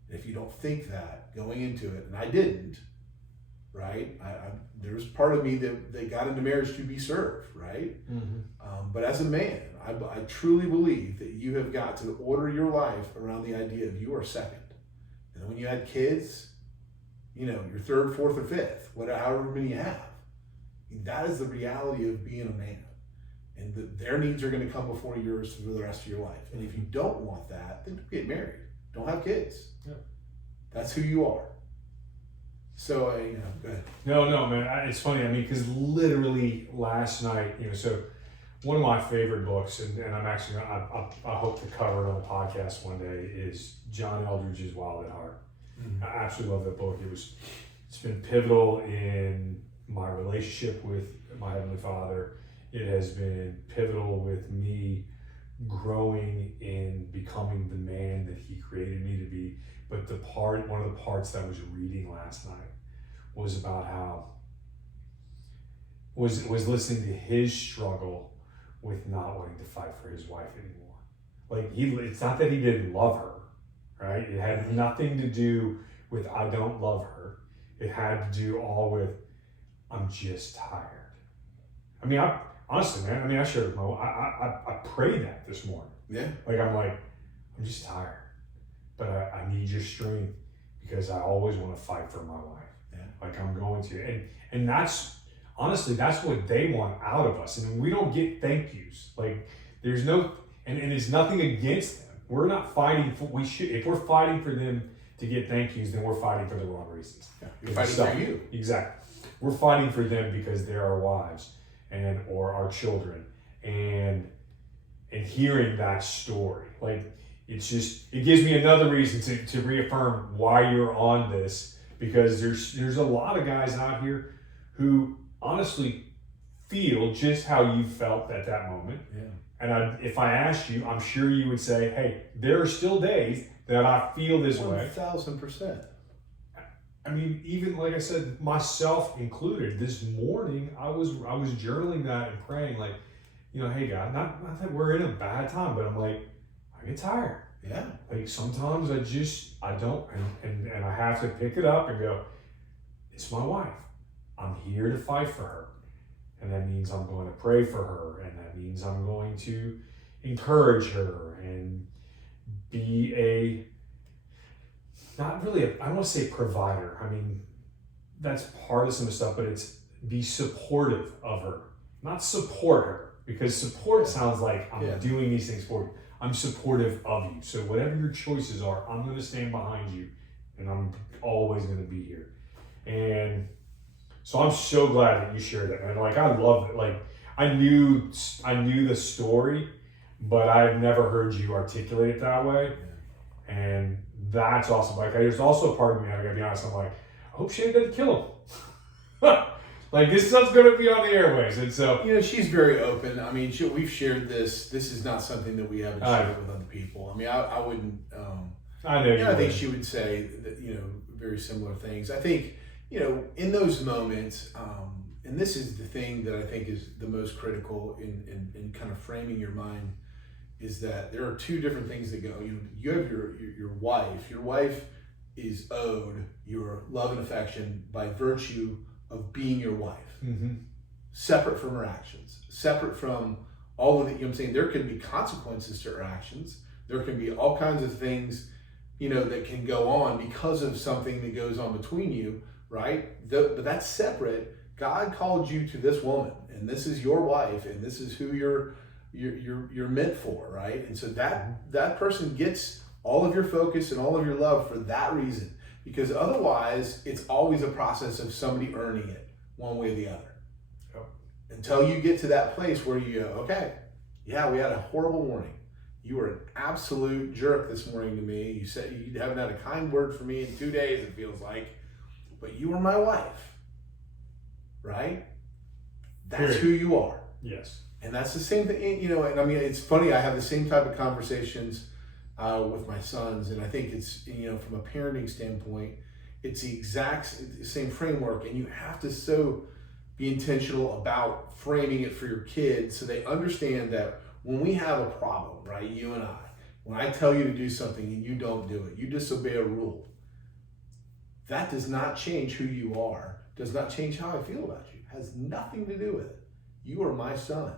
And if you don't think that going into it, and I didn't, right? There's part of me that got into marriage to be served, right? But as a man, I truly believe that you have got to order your life around the idea of you are second. And then when you had kids, you're third, fourth, or fifth, however many you have. That is the reality of being a man. And their needs are going to come before yours for the rest of your life. And if you don't want that, then don't get married. Don't have kids. Yeah. That's who you are. So, go ahead. No, man. It's funny. I mean, because literally last night, so one of my favorite books, and I'm actually, I hope to cover it on the podcast one day, is John Eldridge's Wild at Heart. I absolutely love that book. It's been pivotal in my relationship with my Heavenly Father. It has been pivotal with me growing in becoming the man that He created me to be. But one of the parts that I was reading last night was about how was listening to his struggle with not wanting to fight for his wife anymore. Like it's not that he didn't love her, right? It had nothing to do with I don't love her. It had to do all with I'm just tired. I mean, honestly, man, I shared with my wife, I prayed that this morning. Yeah. I'm just tired, but I need your strength because I always want to fight for my wife. Yeah. Like I'm going to, and that's honestly, that's what they want out of us. And we don't get thank yous. Like there's no, and it's nothing against them. We're not fighting for, if we're fighting for them to get thank yous, then we're fighting for the wrong reasons. Yeah. You're fighting for you. Exactly. We're fighting for them because they're our wives or our children. And hearing that story, like it gives me another reason to reaffirm why you're on this, because there's a lot of guys out here who honestly feel just how you felt at that moment. Yeah. And if I asked you, I'm sure you would say, hey, there are still days that I feel this way. 1,000%. I mean, even like I said, myself included, this morning I was journaling that and praying like, hey God, not that we're in a bad time, but I'm like, I get tired. Yeah. Like sometimes I don't, and I have to pick it up and go, it's my wife. I'm here to fight for her. And that means I'm going to pray for her. And that means I'm going to encourage her and be I don't want to say provider. I mean, that's part of some stuff, but it's be supportive of her, not support her, because support sounds like I'm doing these things for you. I'm supportive of you. So whatever your choices are, I'm going to stand behind you and I'm always going to be here. And so I'm so glad that you shared that, man. Like I love it. Like I knew the story, but I've never heard you articulate it that way. And that's awesome. Like there's also a part of me, I gotta be honest, I'm like, I hope Shannon doesn't kill him. Like this stuff's gonna be on the airways. And so she's very open. I mean, we've shared this. This is not something that we haven't shared with other people. I mean, I wouldn't I know I think she would say that, very similar things. I think, in those moments, and this is the thing that I think is the most critical in kind of framing your mind, is that there are two different things that go. You have your wife. Your wife is owed your love and affection by virtue of being your wife, separate from her actions, separate from all of it. I'm saying there can be consequences to her actions. There can be all kinds of things, that can go on because of something that goes on between you, right? But that's separate. God called you to this woman, and this is your wife, and this is who you're meant for, right? And so that person gets all of your focus and all of your love for that reason, because otherwise it's always a process of somebody earning it one way or the other. Yep. Until you get to that place where you go, okay, yeah, we had a horrible morning. You were an absolute jerk this morning to me. You said you haven't had a kind word for me in 2 days, it feels like, but you were my wife, right? That's who you are. Yes. And that's the same thing, and I mean, it's funny, I have the same type of conversations with my sons, and I think it's, from a parenting standpoint, it's the exact same framework, and you have to so be intentional about framing it for your kids so they understand that when we have a problem, right, you and I, when I tell you to do something and you don't do it, you disobey a rule, that does not change who you are, does not change how I feel about you, has nothing to do with it. You are my son.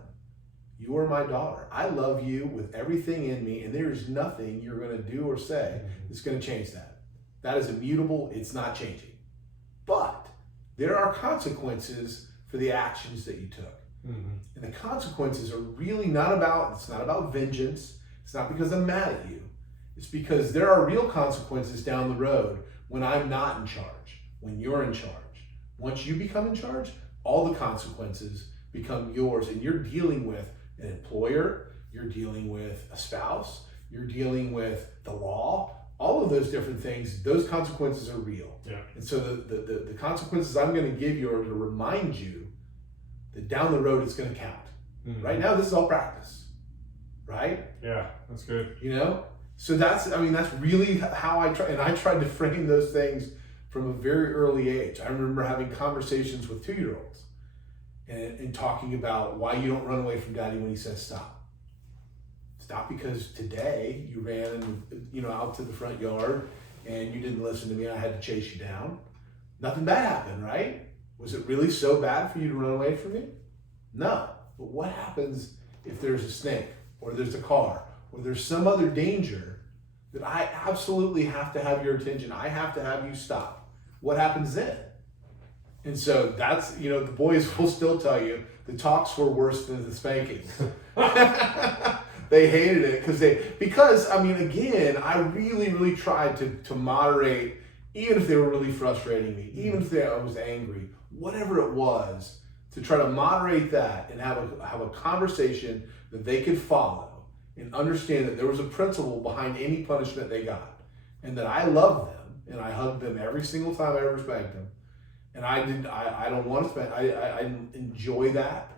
You are my daughter. I love you with everything in me, and there is nothing you're going to do or say that's going to change that. That is immutable. It's not changing. But there are consequences for the actions that you took. And the consequences are really it's not about vengeance. It's not because I'm mad at you. It's because there are real consequences down the road when I'm not in charge, when you're in charge. Once you become in charge, all the consequences become yours, and you're dealing with an employer, you're dealing with a spouse, you're dealing with the law, all of those different things. Those consequences are real. Yeah. And so the consequences I'm going to give you are to remind you that down the road it's going to count. Right now, this is all practice, right? Yeah, that's good. So that's really how I tried to frame those things from a very early age. I remember having conversations with 2-year-olds and talking about why you don't run away from daddy when he says stop. Stop because today you ran out to the front yard and you didn't listen to me. I had to chase you down. Nothing bad happened, right? Was it really so bad for you to run away from me? No. But what happens if there's a snake or there's a car or there's some other danger that I absolutely have to have your attention? I have to have you stop. What happens then? And so that's, the boys will still tell you the talks were worse than the spankings. They hated it because again, I really, really tried to moderate, even if they were really frustrating me, even if I was angry, whatever it was, to try to moderate that and have a conversation that they could follow and understand that there was a principle behind any punishment they got, and that I loved them and I hugged them every single time I ever spanked them. And I don't want to spank. I enjoy that.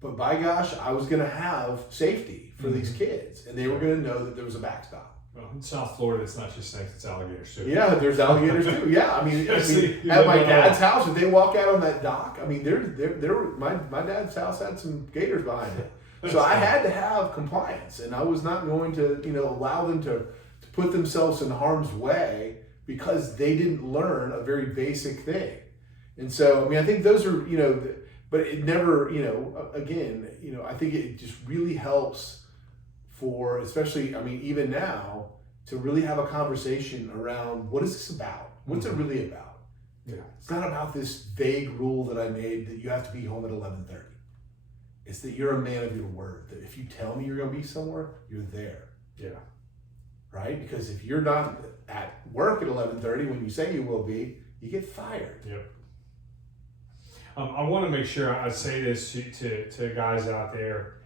But by gosh, I was going to have safety for these kids, and they were going to know that there was a backstop. Well, in South Florida, it's not just snakes; it's alligators too. Yeah, there's alligators too. Yeah, at my dad's house, if they walk out on that dock, my dad's house had some gators behind it, so I had to have compliance, and I was not going to, allow them to put themselves in harm's way because they didn't learn a very basic thing. And so, I think those are, but it never, again, I think it just really helps for, especially, even now, to really have a conversation around what is this about? What's it really about? Yeah. It's not about this vague rule that I made that you have to be home at 11:30. It's that you're a man of your word, that if you tell me you're going to be somewhere, you're there. Yeah. Right? Because if you're not at work at 11:30 when you say you will be, you get fired. Yep. I want to make sure I say this to guys out there,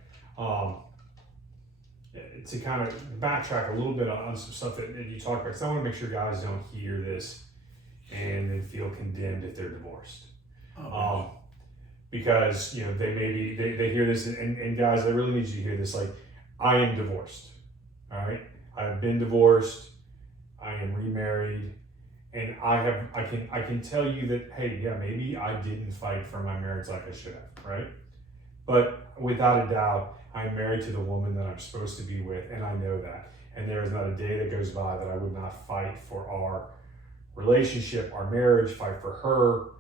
to kind of backtrack a little bit on some stuff that you talked about, because I want to make sure guys don't hear this and then feel condemned if they're divorced. Because they hear this, and guys, I really need you to hear this. Like, I am divorced. All right, I've been divorced. I am remarried. And I can tell you that, hey, yeah, maybe I didn't fight for my marriage like I should have, right? But without a doubt, I'm married to the woman that I'm supposed to be with, and I know that. And there is not a day that goes by that I would not fight for our relationship, our marriage, fight for her,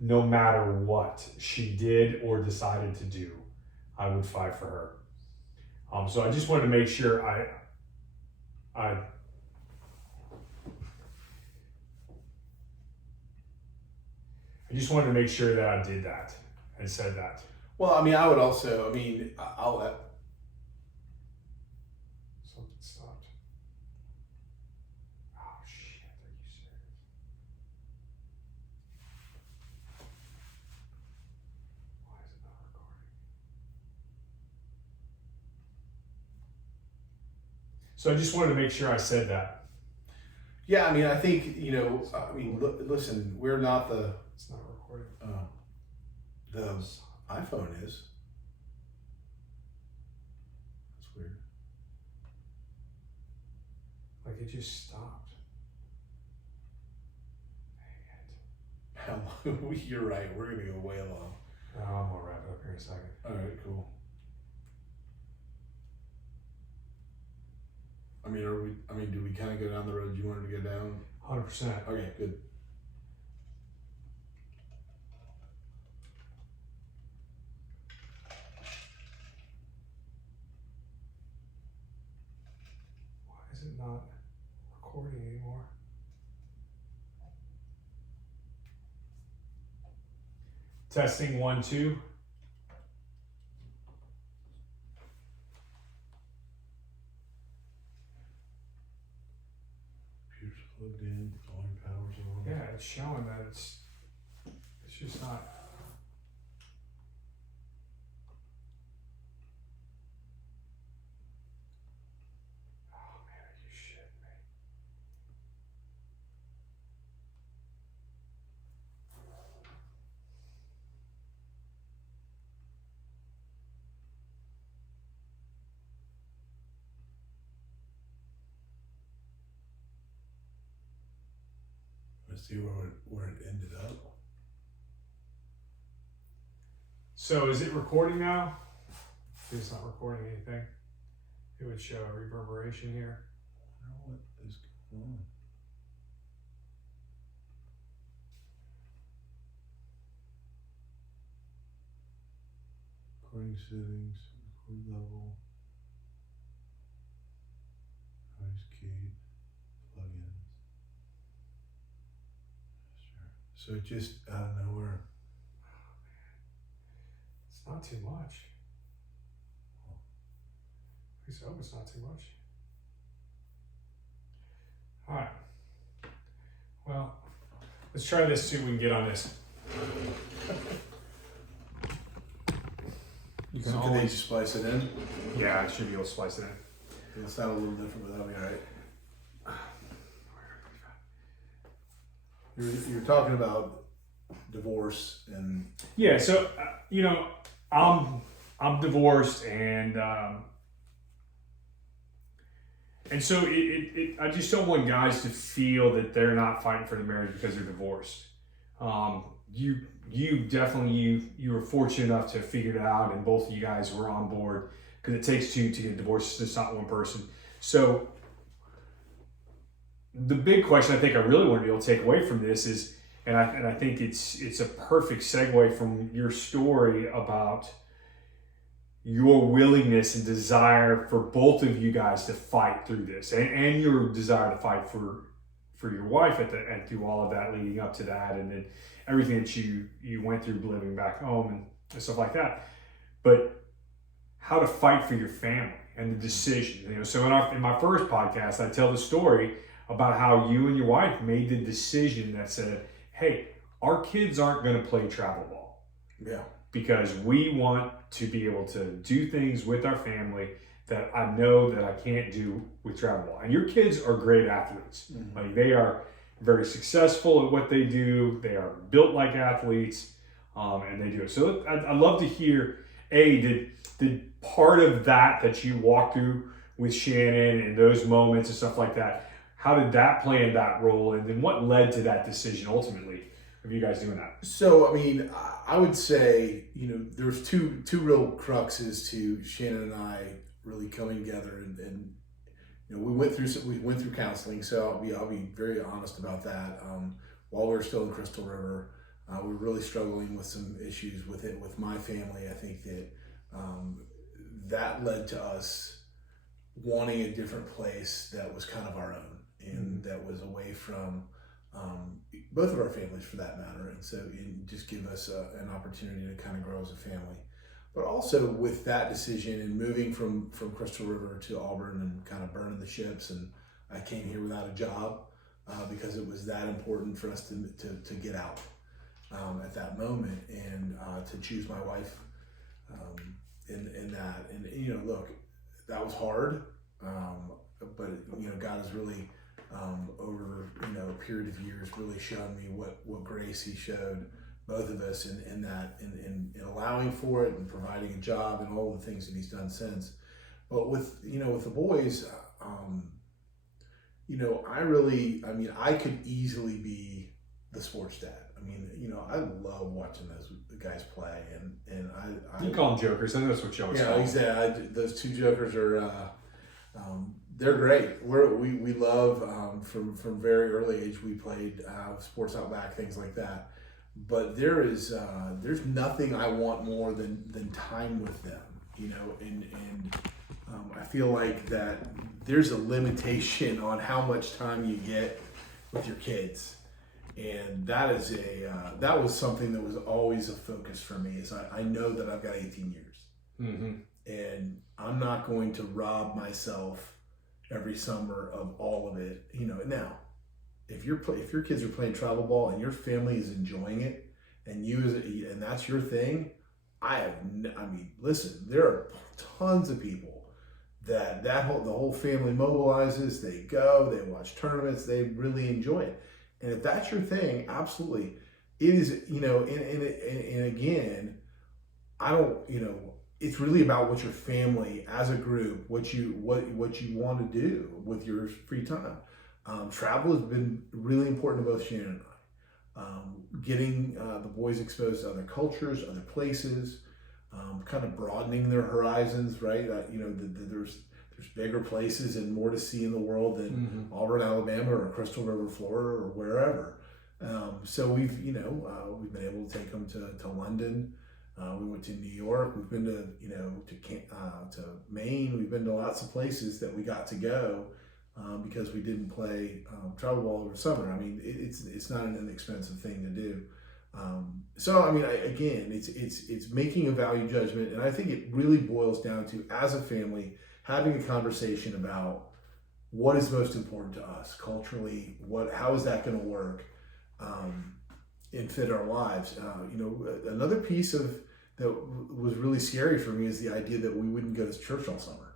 no matter what she did or decided to do. I would fight for her. So I just wanted to make sure I just wanted to make sure that I did that and said that. Well, I would also, I'll Something stopped. Oh, shit. Are you serious? Why is it not recording? So I just wanted to make sure I said that. Yeah, I think, listen, we're not the... It's not recording. The iPhone is. That's weird. Like, it just stopped. Dang it. You're right, we're going to go way long. Oh, I'm going to wrap it up here in a second. All right, cool. Do we kind of go down the road you wanted to go down? 100%. Okay, good. Why is it not recording anymore? Testing 1, 2. Plugged in, all your powers on. Yeah, it's showing that it's just not. Oh man, are you shitting me? Let's see where it ended up. So is it recording now? If it's not recording anything, it would show a reverberation here. I don't know what is going on. Recording settings, record level, noise gate, plugins. Sure. So just out of nowhere. It's not too much. At least I hope it's not too much. All right. Well, let's try this, see if we can get on this. You can always splice it in. Yeah, I should be able to splice it in. It'll sound a little different, but that'll be all right. You're talking about divorce and yeah. So I'm divorced, and so I just don't want guys to feel that they're not fighting for the marriage because they're divorced. You definitely you were fortunate enough to figure it out, and both of you guys were on board, because it takes two to get divorced. It's not one person. So the big question I think I really want to be able to take away from this is, and I think it's a perfect segue from your story about your willingness and desire for both of you guys to fight through this, and your desire to fight for your wife and through all of that leading up to that, and then everything that you went through living back home and stuff like that. But how to fight for your family and the decision. So in my first podcast, I tell the story about how you and your wife made the decision that said, hey, our kids aren't going to play travel ball. yeah. Because we want to be able to do things with our family that I know that I can't do with travel ball. And your kids are great athletes. Mm-hmm. Like, they are very successful at what they do. They are built like athletes, and they do it. So I'd love to hear, did part of that you walked through with Shannon and those moments and stuff like that, how did that play in that role? And then what led to that decision ultimately of you guys doing that? So, I mean, I would say, there's two real cruxes to Shannon and I really coming together, and we went through counseling. So I'll be very honest about that. While we were still in Crystal River, we were really struggling with some issues with my family. I think that that led to us wanting a different place that was kind of our own, and that was away from both of our families for that matter. And so it just give us an opportunity to kind of grow as a family. But also with that decision and moving from Crystal River to Auburn and kind of burning the ships, and I came here without a job because it was that important for us to get out at that moment, and to choose my wife in that. And look, that was hard, but God has really over a period of years really shown me what grace He showed both of us in allowing for it and providing a job and all the things that He's done since. But with the boys, I could easily be the sports dad. I love watching those guys play, and I You call them jokers. I know that's what you always call them. Exactly. Those two jokers are they're great. We love from very early age. We played sports out back, things like that. But there's nothing I want more than time with them, and I feel like that there's a limitation on how much time you get with your kids, and that was something that was always a focus for me. Is I know that I've got 18 years, Mm-hmm. and I'm not going to rob myself every summer of all of it. Now, if your kids are playing travel ball and your family is enjoying it, and and that's your thing, listen, there are tons of people that the whole family mobilizes. They go, they watch tournaments, they really enjoy it. And if that's your thing, absolutely, it is. And again, I don't. It's really about what your family as a group, what you want to do with your free time. Travel has been really important to both Shannon and I. Getting the boys exposed to other cultures, other places, kind of broadening their horizons, right? There's bigger places and more to see in the world than Auburn, Alabama, or Crystal River, Florida, or wherever. So we've been able to take them to London, We went to New York. We've been to to Maine. We've been to lots of places that we got to go because we didn't play travel ball over summer. I mean, it's not an inexpensive thing to do. So I mean, it's making a value judgment, and I think it really boils down to, as a family, having a conversation about what is most important to us culturally. How is that going to work and fit our lives? Another piece of that was really scary for me is the idea that we wouldn't go to church all summer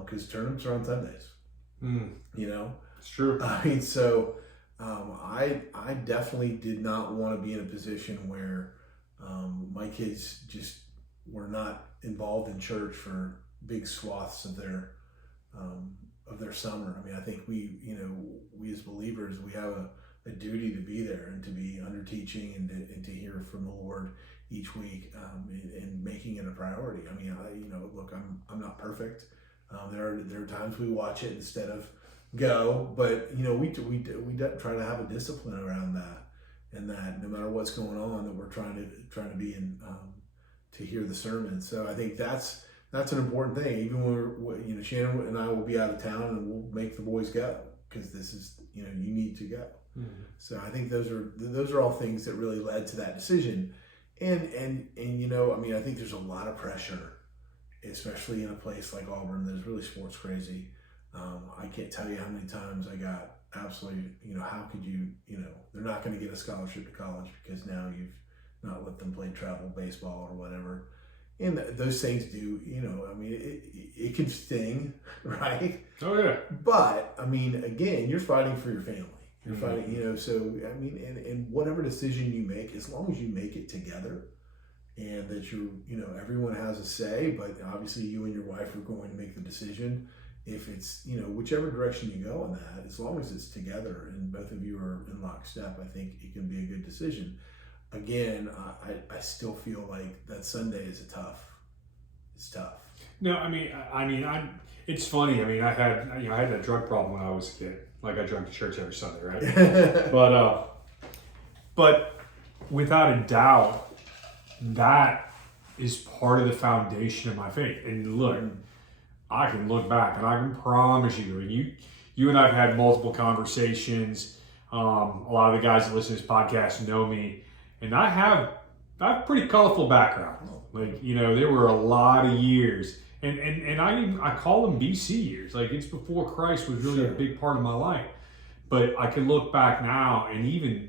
because tournaments are on Sundays. It's true. I mean, so I definitely did not want to be in a position where my kids just were not involved in church for big swaths of their summer. I mean, I think we as believers, we have a duty to be there and to be under teaching and to hear from the Lord each week and making it a priority. I mean, look, I'm not perfect. There are times we watch it instead of go, but we try to have a discipline around that, and that no matter what's going on, that we're trying to be in to hear the sermon. So I think that's an important thing. Even when Shannon and I will be out of town, and we'll make the boys go because this is you need to go. Mm-hmm. So I think those are all things that really led to that decision, and I mean, I think there's a lot of pressure, especially in a place like Auburn that is really sports crazy. I can't tell you how many times I got absolutely, how could you, they're not going to get a scholarship to college because now you've not let them play travel baseball or whatever. And those things do, I mean, it can sting, right? Oh, yeah. But, I mean, again, you're fighting for your family. You're fighting, so, I mean, and whatever decision you make, as long as you make it together and that everyone has a say, but obviously you and your wife are going to make the decision. If it's, whichever direction you go in that, as long as it's together and both of you are in lockstep, I think it can be a good decision. Again, I still feel like that Sunday is it's tough. No, I mean, it's funny. I mean, I had that drug problem when I was a kid. Like, I drank to church every Sunday, right? But without a doubt, that is part of the foundation of my faith. And look, I can look back and I can promise you, and you and I have had multiple conversations. A lot of the guys that listen to this podcast know me, and I have a pretty colorful background. Like, there were a lot of years, and I call them BC years. Like, it's before Christ was really a big part of my life. But I can look back now, and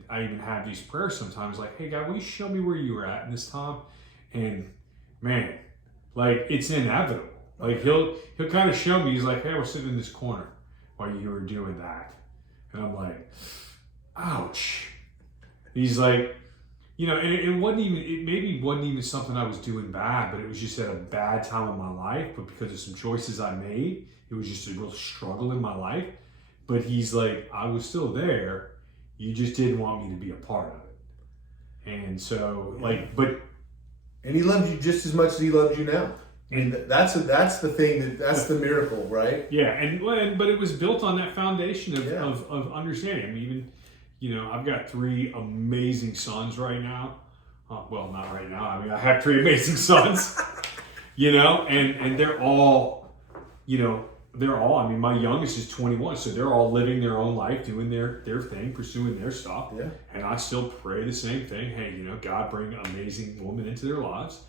I even have these prayers sometimes, like, hey, God, will you show me where you were at in this time? And man, like, it's inevitable. Like, he'll kind of show me. He's like, hey, we're sitting in this corner while you were doing that. And I'm like, ouch. He's like, and it maybe wasn't even something I was doing bad, but it was just at a bad time in my life. But because of some choices I made, it was just a real struggle in my life. But he's like, I was still there. You just didn't want me to be a part of it. And so, and he loved you just as much as he loves you now. And that's the thing, that's the miracle, right? Yeah, but it was built on that foundation of understanding. I mean, even, I've got 3 amazing sons right now. Well, not right now. I mean, I have 3 amazing sons, and they're all, I mean, my youngest is 21, so they're all living their own life, doing their thing, pursuing their stuff. Yeah. And I still pray the same thing. Hey, God, bring amazing women into their lives.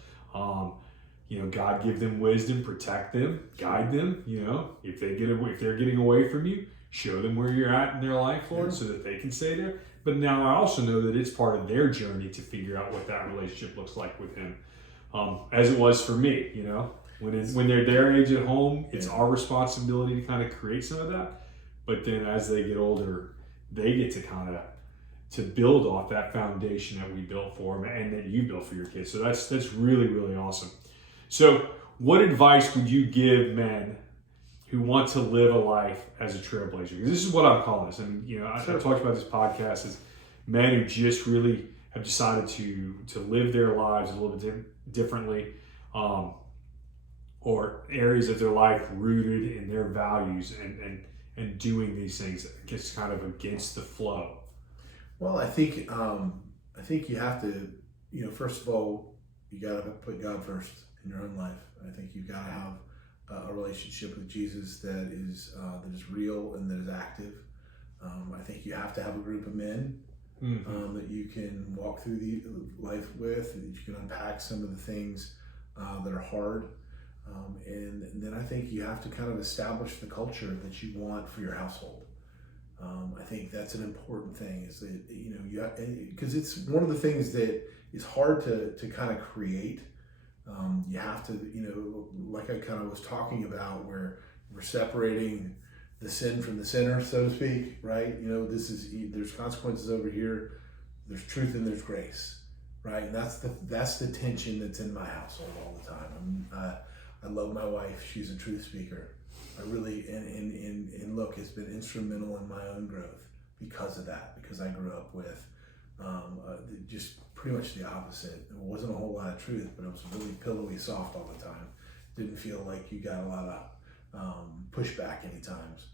God, give them wisdom, protect them, guide them. If they're getting away from you, show them where you're at in their life, Lord, so that they can stay there. But now I also know that it's part of their journey to figure out what that relationship looks like with Him, as it was for me. When they're their age at home, it's our responsibility to kind of create some of that. But then as they get older, they get to kind of to build off that foundation that we built for them and that you built for your kids. So that's really, really awesome. So what advice would you give men who want to live a life as a trailblazer? Because this is what I'm calling this. And, I talked about this podcast as men who just really have decided to live their lives a little bit differently, or areas of their life rooted in their values and doing these things just kind of against the flow. Well, I think you have to, first of all, you got to put God first in your own life. I think you've got to have a relationship with Jesus that is real and that is active. I think you have to have a group of men that you can walk through the life with, that you can unpack some of the things that are hard. And then I think you have to kind of establish the culture that you want for your household. I think that's an important thing, is that, because it's one of the things that is hard to kind of create. You have to, like I kind of was talking about, where we're separating the sin from the sinner, so to speak, right? There's consequences over here, there's truth and there's grace, right? And that's the tension that's in my household all the time. I love my wife. She's a truth speaker. I really, and look, it's been instrumental in my own growth because of that, because I grew up with just pretty much the opposite. It wasn't a whole lot of truth, but it was really pillowy soft all the time. Didn't feel like you got a lot of pushback any times.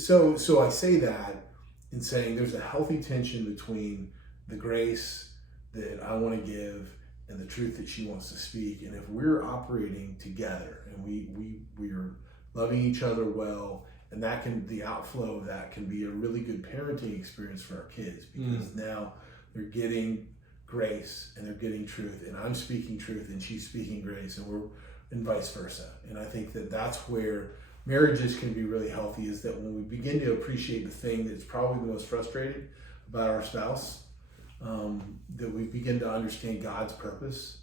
So I say that in saying there's a healthy tension between the grace that I want to give and the truth that she wants to speak. And if we're operating together and we are loving each other well, and the outflow of that can be a really good parenting experience for our kids, because now they're getting grace and they're getting truth, and I'm speaking truth and she's speaking grace, and vice versa. And I think that's where marriages can be really healthy, is that when we begin to appreciate the thing that's probably the most frustrating about our spouse, that we begin to understand God's purpose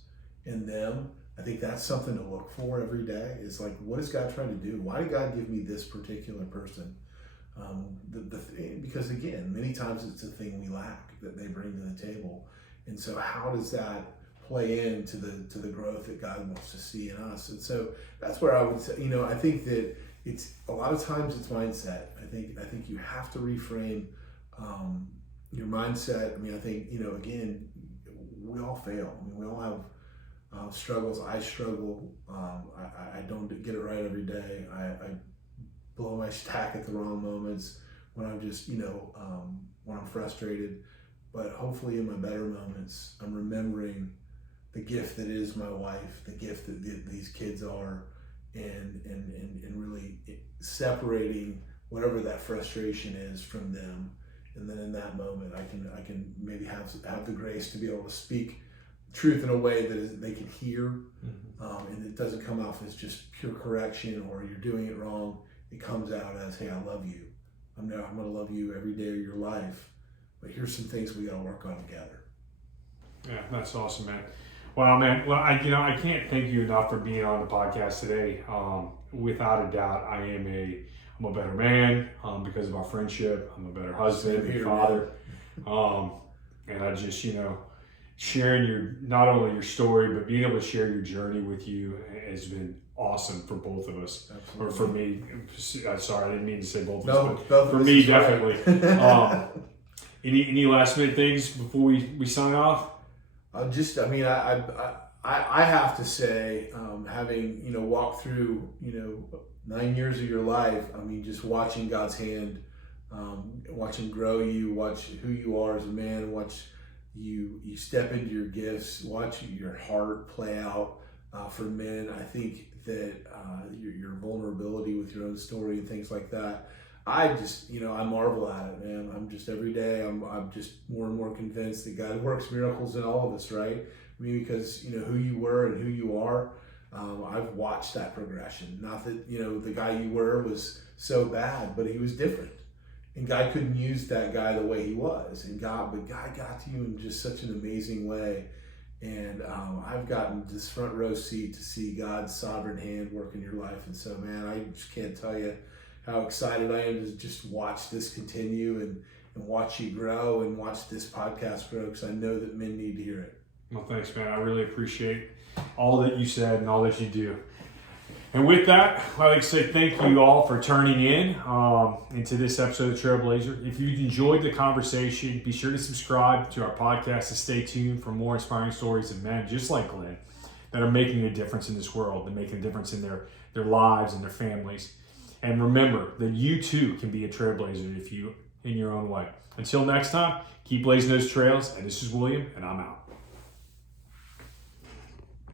in them. I think that's something to look for every day. Is like, what is God trying to do? Why did God give me this particular person? Because again, many times it's a thing we lack that they bring to the table. And so how does that play into the growth that God wants to see in us? And so that's where I would say, I think that it's a lot of times it's mindset. I think you have to reframe your mindset. I think, again, we all fail. We all have struggles. I struggle. I don't get it right every day. I blow my stack at the wrong moments when I'm just, when I'm frustrated. But hopefully in my better moments, I'm remembering the gift that is my wife, the gift that these kids are, and really separating whatever that frustration is from them. And then in that moment, I can maybe have the grace to be able to speak truth in a way that they can hear, and it doesn't come off as just pure correction or you're doing it wrong. It comes out as, hey, I love you. I'm going to love you every day of your life, but here's some things we got to work on together. Yeah, that's awesome, man. Wow, man. Well, I can't thank you enough for being on the podcast today. Without a doubt, I'm a better man because of our friendship. I'm a better husband and father. And I just, sharing not only your story, but being able to share your journey with you has been awesome for both of us. Absolutely. Or for me. Sorry, I didn't mean to say both of us, but for me, definitely. Right. Any last minute things before we sign off? I have to say, having, walked through, 9 years of your life, just watching God's hand, watching grow you, watch who you are as a man, watch you step into your gifts, watch your heart play out for men. I think that your vulnerability with your own story and things like that, I just, I marvel at it, man. I'm just every day, I'm just more and more convinced that God works miracles in all of us, right? Because, who you were and who you are, I've watched that progression. Not that, the guy you were was so bad, but he was different. And God couldn't use that guy the way he was. But God got to you in just such an amazing way. And I've gotten this front row seat to see God's sovereign hand work in your life. And so, man, I just can't tell you how excited I am to just watch this continue and watch you grow and watch this podcast grow, because I know that men need to hear it. Well, thanks, man. I really appreciate all that you said and all that you do. And with that, I'd like to say thank you all for turning in into this episode of Trailblazer. If you enjoyed the conversation, be sure to subscribe to our podcast and stay tuned for more inspiring stories of men just like Glenn that are making a difference in this world and making a difference in their lives and their families. And remember that you too can be a trailblazer if you in your own way. Until next time, keep blazing those trails. And this is William, and I'm out.